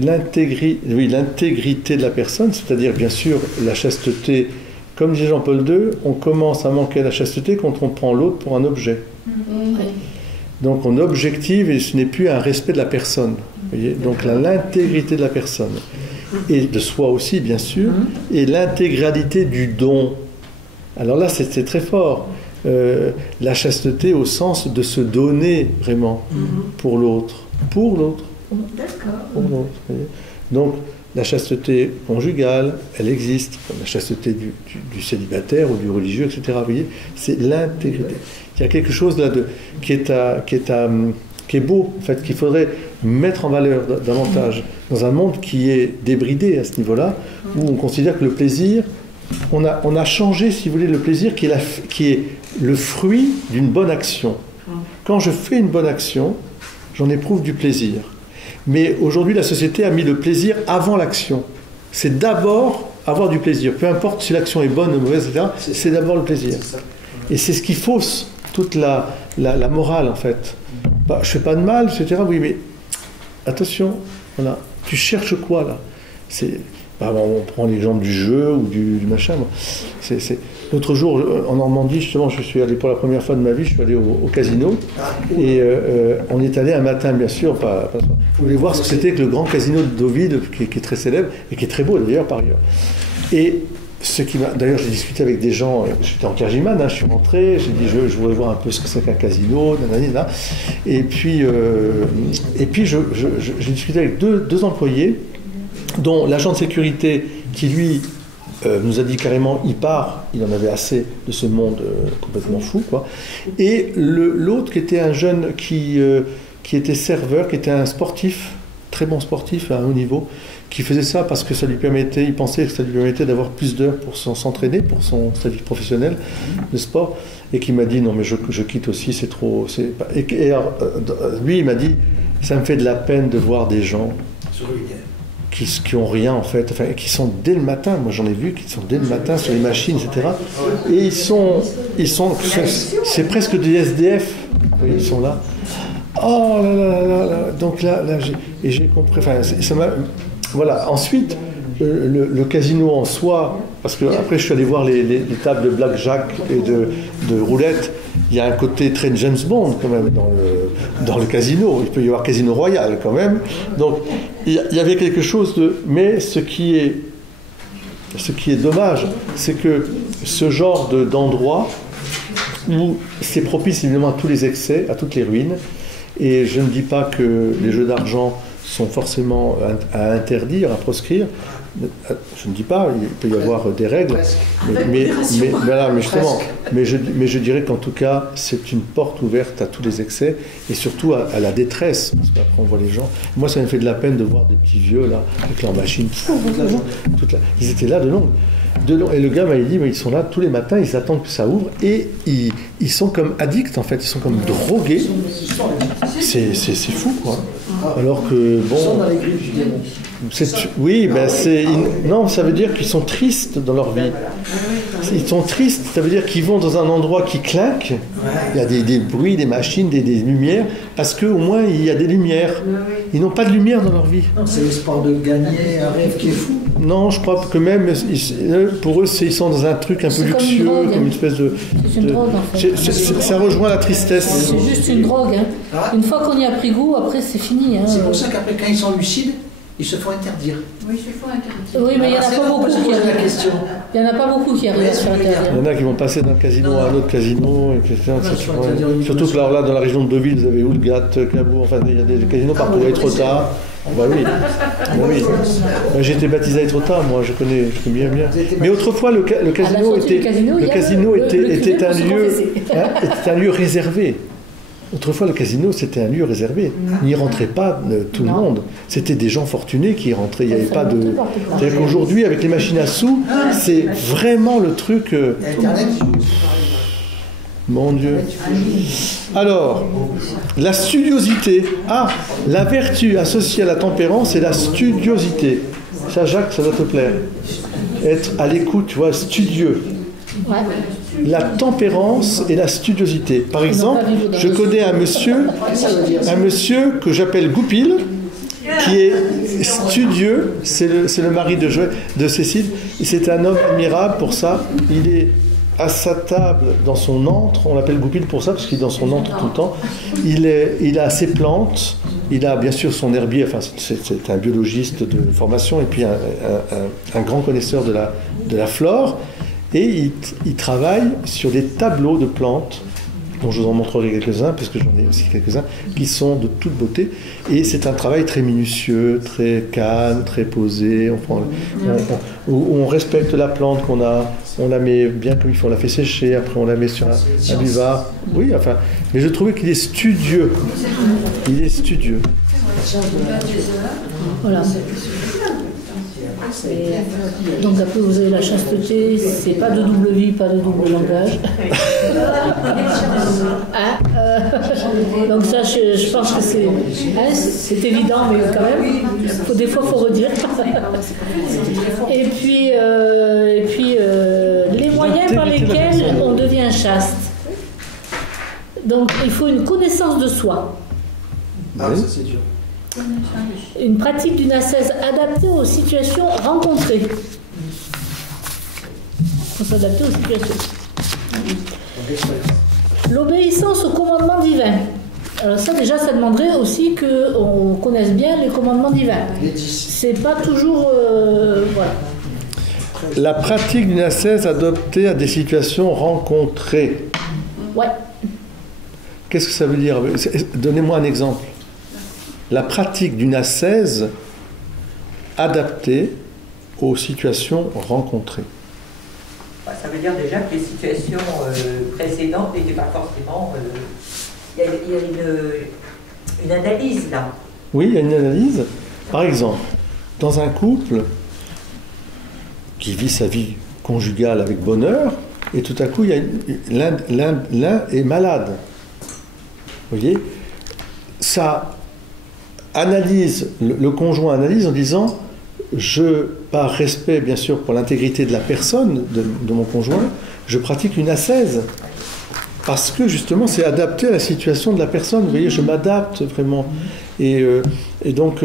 l'intégrité de la personne, c'est-à-dire bien sûr la chasteté, comme disait Jean-Paul II, on commence à manquer à la chasteté quand on prend l'autre pour un objet. Donc on objective et ce n'est plus un respect de la personne. Voyez, donc l'intégrité de la personne. Et de soi aussi, bien sûr. Et l'intégralité du don. Alors là, c'est très fort. La chasteté au sens de se donner vraiment pour l'autre. Pour l'autre. D'accord. Pour l'autre. Donc, La chasteté conjugale, elle existe, comme la chasteté du célibataire ou du religieux, etc. Vous voyez, c'est l'intégrité. Il y a quelque chose là qui est beau, en fait, qu'il faudrait mettre en valeur davantage dans un monde qui est débridé à ce niveau-là, où on considère que le plaisir, on a changé, si vous voulez, le plaisir qui est le fruit d'une bonne action. Quand je fais une bonne action, j'en éprouve du plaisir. Mais aujourd'hui, la société a mis le plaisir avant l'action. C'est d'abord avoir du plaisir. Peu importe si l'action est bonne ou mauvaise, etc., c'est d'abord le plaisir. Et c'est ce qui fausse toute la morale, en fait. Bah, je fais pas de mal, etc. Oui, mais attention, voilà. Tu cherches quoi, là? On prend l'exemple du jeu ou du machin. L'autre jour, en Normandie, justement, je suis allé pour la première fois de ma vie, je suis allé au casino. Et on est allé un matin, bien sûr. Vous voulez voir ce que c'était que le grand casino de Deauville, qui est très célèbre et qui est très beau, d'ailleurs, par ailleurs. Et d'ailleurs, j'ai discuté avec des gens, j'étais en clergyman, je suis rentré, j'ai dit je voulais voir un peu ce que c'est qu'un casino, nanana. Et puis j'ai discuté avec deux employés, dont l'agent de sécurité qui, lui, nous a dit carrément, il part, il en avait assez de ce monde complètement fou, quoi. Et l'autre qui était un jeune qui était serveur, qui était un sportif, très bon sportif à un haut niveau, qui faisait ça parce que ça lui permettait, il pensait que ça lui permettait d'avoir plus d'heures pour s'entraîner, pour sa vie professionnelle de sport, et qui m'a dit non mais je quitte aussi, c'est trop. Et alors, lui il m'a dit ça me fait de la peine de voir des gens qui ont rien en fait, enfin qui sont dès le matin, moi j'en ai vu qui sont dès le matin sur les machines, etc. Et c'est presque des SDF, vous voyez, ils sont là. Oh là là là là, donc là j'ai compris, enfin ça m'a. Voilà, ensuite, le casino en soi, parce que après je suis allé voir les tables de blackjack et de roulette, il y a un côté très James Bond quand même dans le casino, il peut y avoir Casino Royal quand même, donc il y avait quelque chose de... Mais ce qui est dommage, c'est que ce genre d'endroit où c'est propice évidemment à tous les excès, à toutes les ruines, et je ne dis pas que les jeux d'argent sont forcément à interdire, à proscrire. Je ne dis pas, il peut y avoir des règles, mais justement, mais je dirais qu'en tout cas, c'est une porte ouverte à tous les excès et surtout à la détresse, parce qu'après on voit les gens. Moi, ça me fait de la peine de voir des petits vieux là, avec leur machine, ils étaient là de long. Et le gars m'a dit, mais ils sont là tous les matins, ils attendent que ça ouvre et ils sont comme addicts en fait, ils sont comme drogués. C'est fou quoi. Alors que bon. Ils sont dans les griffes du démon. Oui, ben non, ça veut dire qu'ils sont tristes dans leur vie. Ils sont tristes, ça veut dire qu'ils vont dans un endroit qui claque. Il y a des bruits, des machines, des lumières, parce qu'au moins il y a des lumières. Ils n'ont pas de lumière dans leur vie. Non, c'est l'espoir de gagner, un rêve qui est fou. Non, je crois que même pour eux, ils sont dans un truc un peu luxueux, comme une espèce de. C'est une drogue en fait. Ça rejoint la tristesse. C'est juste une drogue. Hein. Une fois qu'on y a pris goût, après c'est fini. Hein. C'est pour ça qu'après, quand ils sont lucides, ils se font interdire. Oui, il se font interdire. Oui, mais il n'y en a pas beaucoup qui arrivent. Il n'y en a pas beaucoup qui arrivent à se faire interdire. Il y en a qui vont passer d'un casino à un autre casino, etc. Surtout que là, dans la région de Deauville, vous avez Oulgat, Cabourg, enfin, il y a des casinos partout à Étretat. Bah oui. J'ai été baptisé à Étretat, moi, je connais bien. Mais autrefois, le casino était un lieu réservé. Autrefois, le casino, c'était un lieu réservé. Il n'y rentrait pas tout le monde. C'était des gens fortunés qui y rentraient. Il n'y avait pas de... C'est-à-dire qu'aujourd'hui, avec les machines à sous, c'est vraiment le truc... Mon Dieu. Alors, la studiosité. La vertu associée à la tempérance, c'est la studiosité. Ça, Jacques, ça doit te plaire. Être à l'écoute, tu vois, studieux. Ouais. La tempérance et la studiosité. Par exemple, je connais un monsieur que j'appelle Goupil, qui est studieux, c'est le mari de Cécile, et c'est un homme admirable pour ça. Il est à sa table, dans son antre, on l'appelle Goupil pour ça, parce qu'il est dans son antre tout le temps. Il a ses plantes, il a bien sûr son herbier, enfin c'est un biologiste de formation, et puis un grand connaisseur de la flore. Et il travaille sur des tableaux de plantes dont je vous en montrerai quelques-uns, puisque j'en ai aussi quelques-uns, qui sont de toute beauté. Et c'est un travail très minutieux, très calme, très posé. Où on respecte la plante qu'on a, on la met bien comme il faut, on la fait sécher, après on la met sur un buvard. Oui, enfin, mais je trouvais qu'il est studieux. Il est studieux. Voilà. Donc après vous avez la chasteté, c'est pas de double vie, pas de double langage. Donc ça je pense que c'est évident, mais quand même, des fois il faut redire. Et puis les moyens par lesquels on devient chaste. Donc il faut une connaissance de soi. Ah, ça c'est dur. Une pratique d'une ascèse adaptée aux situations rencontrées. Il faut s'adapter aux situations. L'obéissance aux commandements divins. Alors ça déjà, ça demanderait aussi qu'on connaisse bien les commandements divins. C'est pas toujours... voilà. La pratique d'une ascèse adaptée à des situations rencontrées. Ouais. Qu'est-ce que ça veut dire? Donnez-moi un exemple. La pratique d'une ascèse adaptée aux situations rencontrées. Ça veut dire déjà que les situations précédentes n'étaient pas forcément... Il y a une analyse là. Oui, il y a une analyse. Par exemple, dans un couple qui vit sa vie conjugale avec bonheur, et tout à coup, l'un est malade. Vous voyez? Ça... analyse, le conjoint analyse en disant par respect bien sûr pour l'intégrité de la personne, de mon conjoint, je pratique une ascèse. Parce que justement c'est adapté à la situation de la personne. Vous voyez, je m'adapte vraiment. Et donc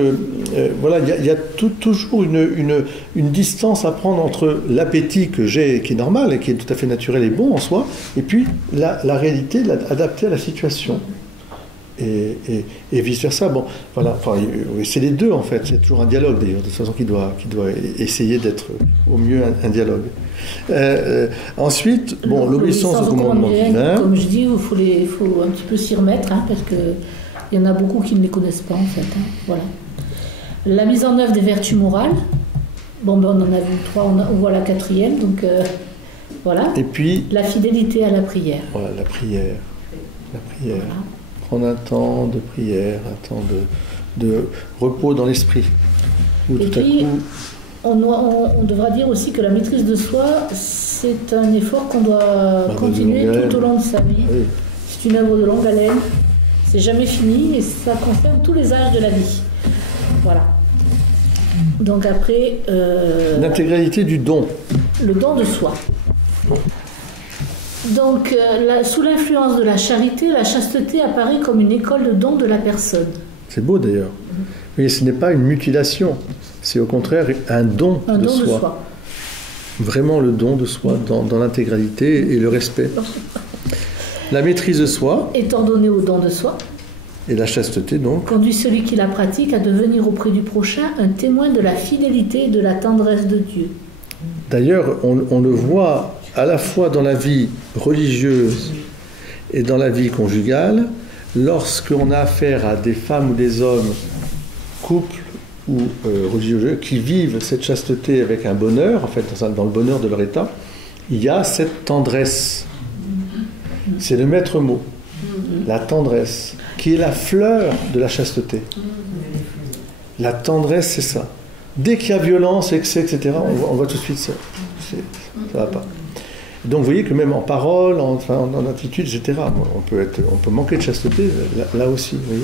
voilà, il y a toujours une distance à prendre entre l'appétit que j'ai, qui est normal et qui est tout à fait naturel et bon en soi, et puis la réalité adaptée à la situation. Et vice-versa. Bon, voilà, enfin, c'est les deux en fait, c'est toujours un dialogue d'ailleurs, de toute façon qui doit essayer d'être au mieux un dialogue. Ensuite, bon, l'obéissance au commandement divin. Comme je dis, il faut un petit peu s'y remettre, parce qu'il y en a beaucoup qui ne les connaissent pas en fait. Voilà. La mise en œuvre des vertus morales. Bon, ben, on en a vu 3, on voit la 4e, donc voilà. Et puis la fidélité à la prière. Voilà, la prière. Voilà. Prendre un temps de prière, un temps de repos dans l'esprit. Et puis, on devra dire aussi que la maîtrise de soi, c'est un effort qu'on doit continuer tout au long de sa vie. Oui. C'est une œuvre de longue haleine, c'est jamais fini et ça concerne tous les âges de la vie. Voilà. Donc après... l'intégralité du don. Le don de soi. Donc, sous l'influence de la charité, la chasteté apparaît comme une école de don de la personne. C'est beau d'ailleurs. Mais ce n'est pas une mutilation, c'est au contraire un don de soi. Vraiment le don de soi dans l'intégralité et le respect. La maîtrise de soi. Étant donné au don de soi. Et la chasteté donc. Conduit celui qui la pratique à devenir auprès du prochain un témoin de la fidélité et de la tendresse de Dieu. D'ailleurs, on le voit à la fois dans la vie religieuse et dans la vie conjugale, lorsqu'on a affaire à des femmes ou des hommes, couples ou religieux, qui vivent cette chasteté avec un bonheur, en fait, dans le bonheur de leur état, il y a cette tendresse. C'est le maître mot, la tendresse, qui est la fleur de la chasteté. La tendresse, c'est ça. Dès qu'il y a violence, excès, etc., on voit tout de suite ça. Ça ne va pas. Donc vous voyez que même en parole, en attitude, etc., on peut manquer de chasteté là aussi, vous voyez.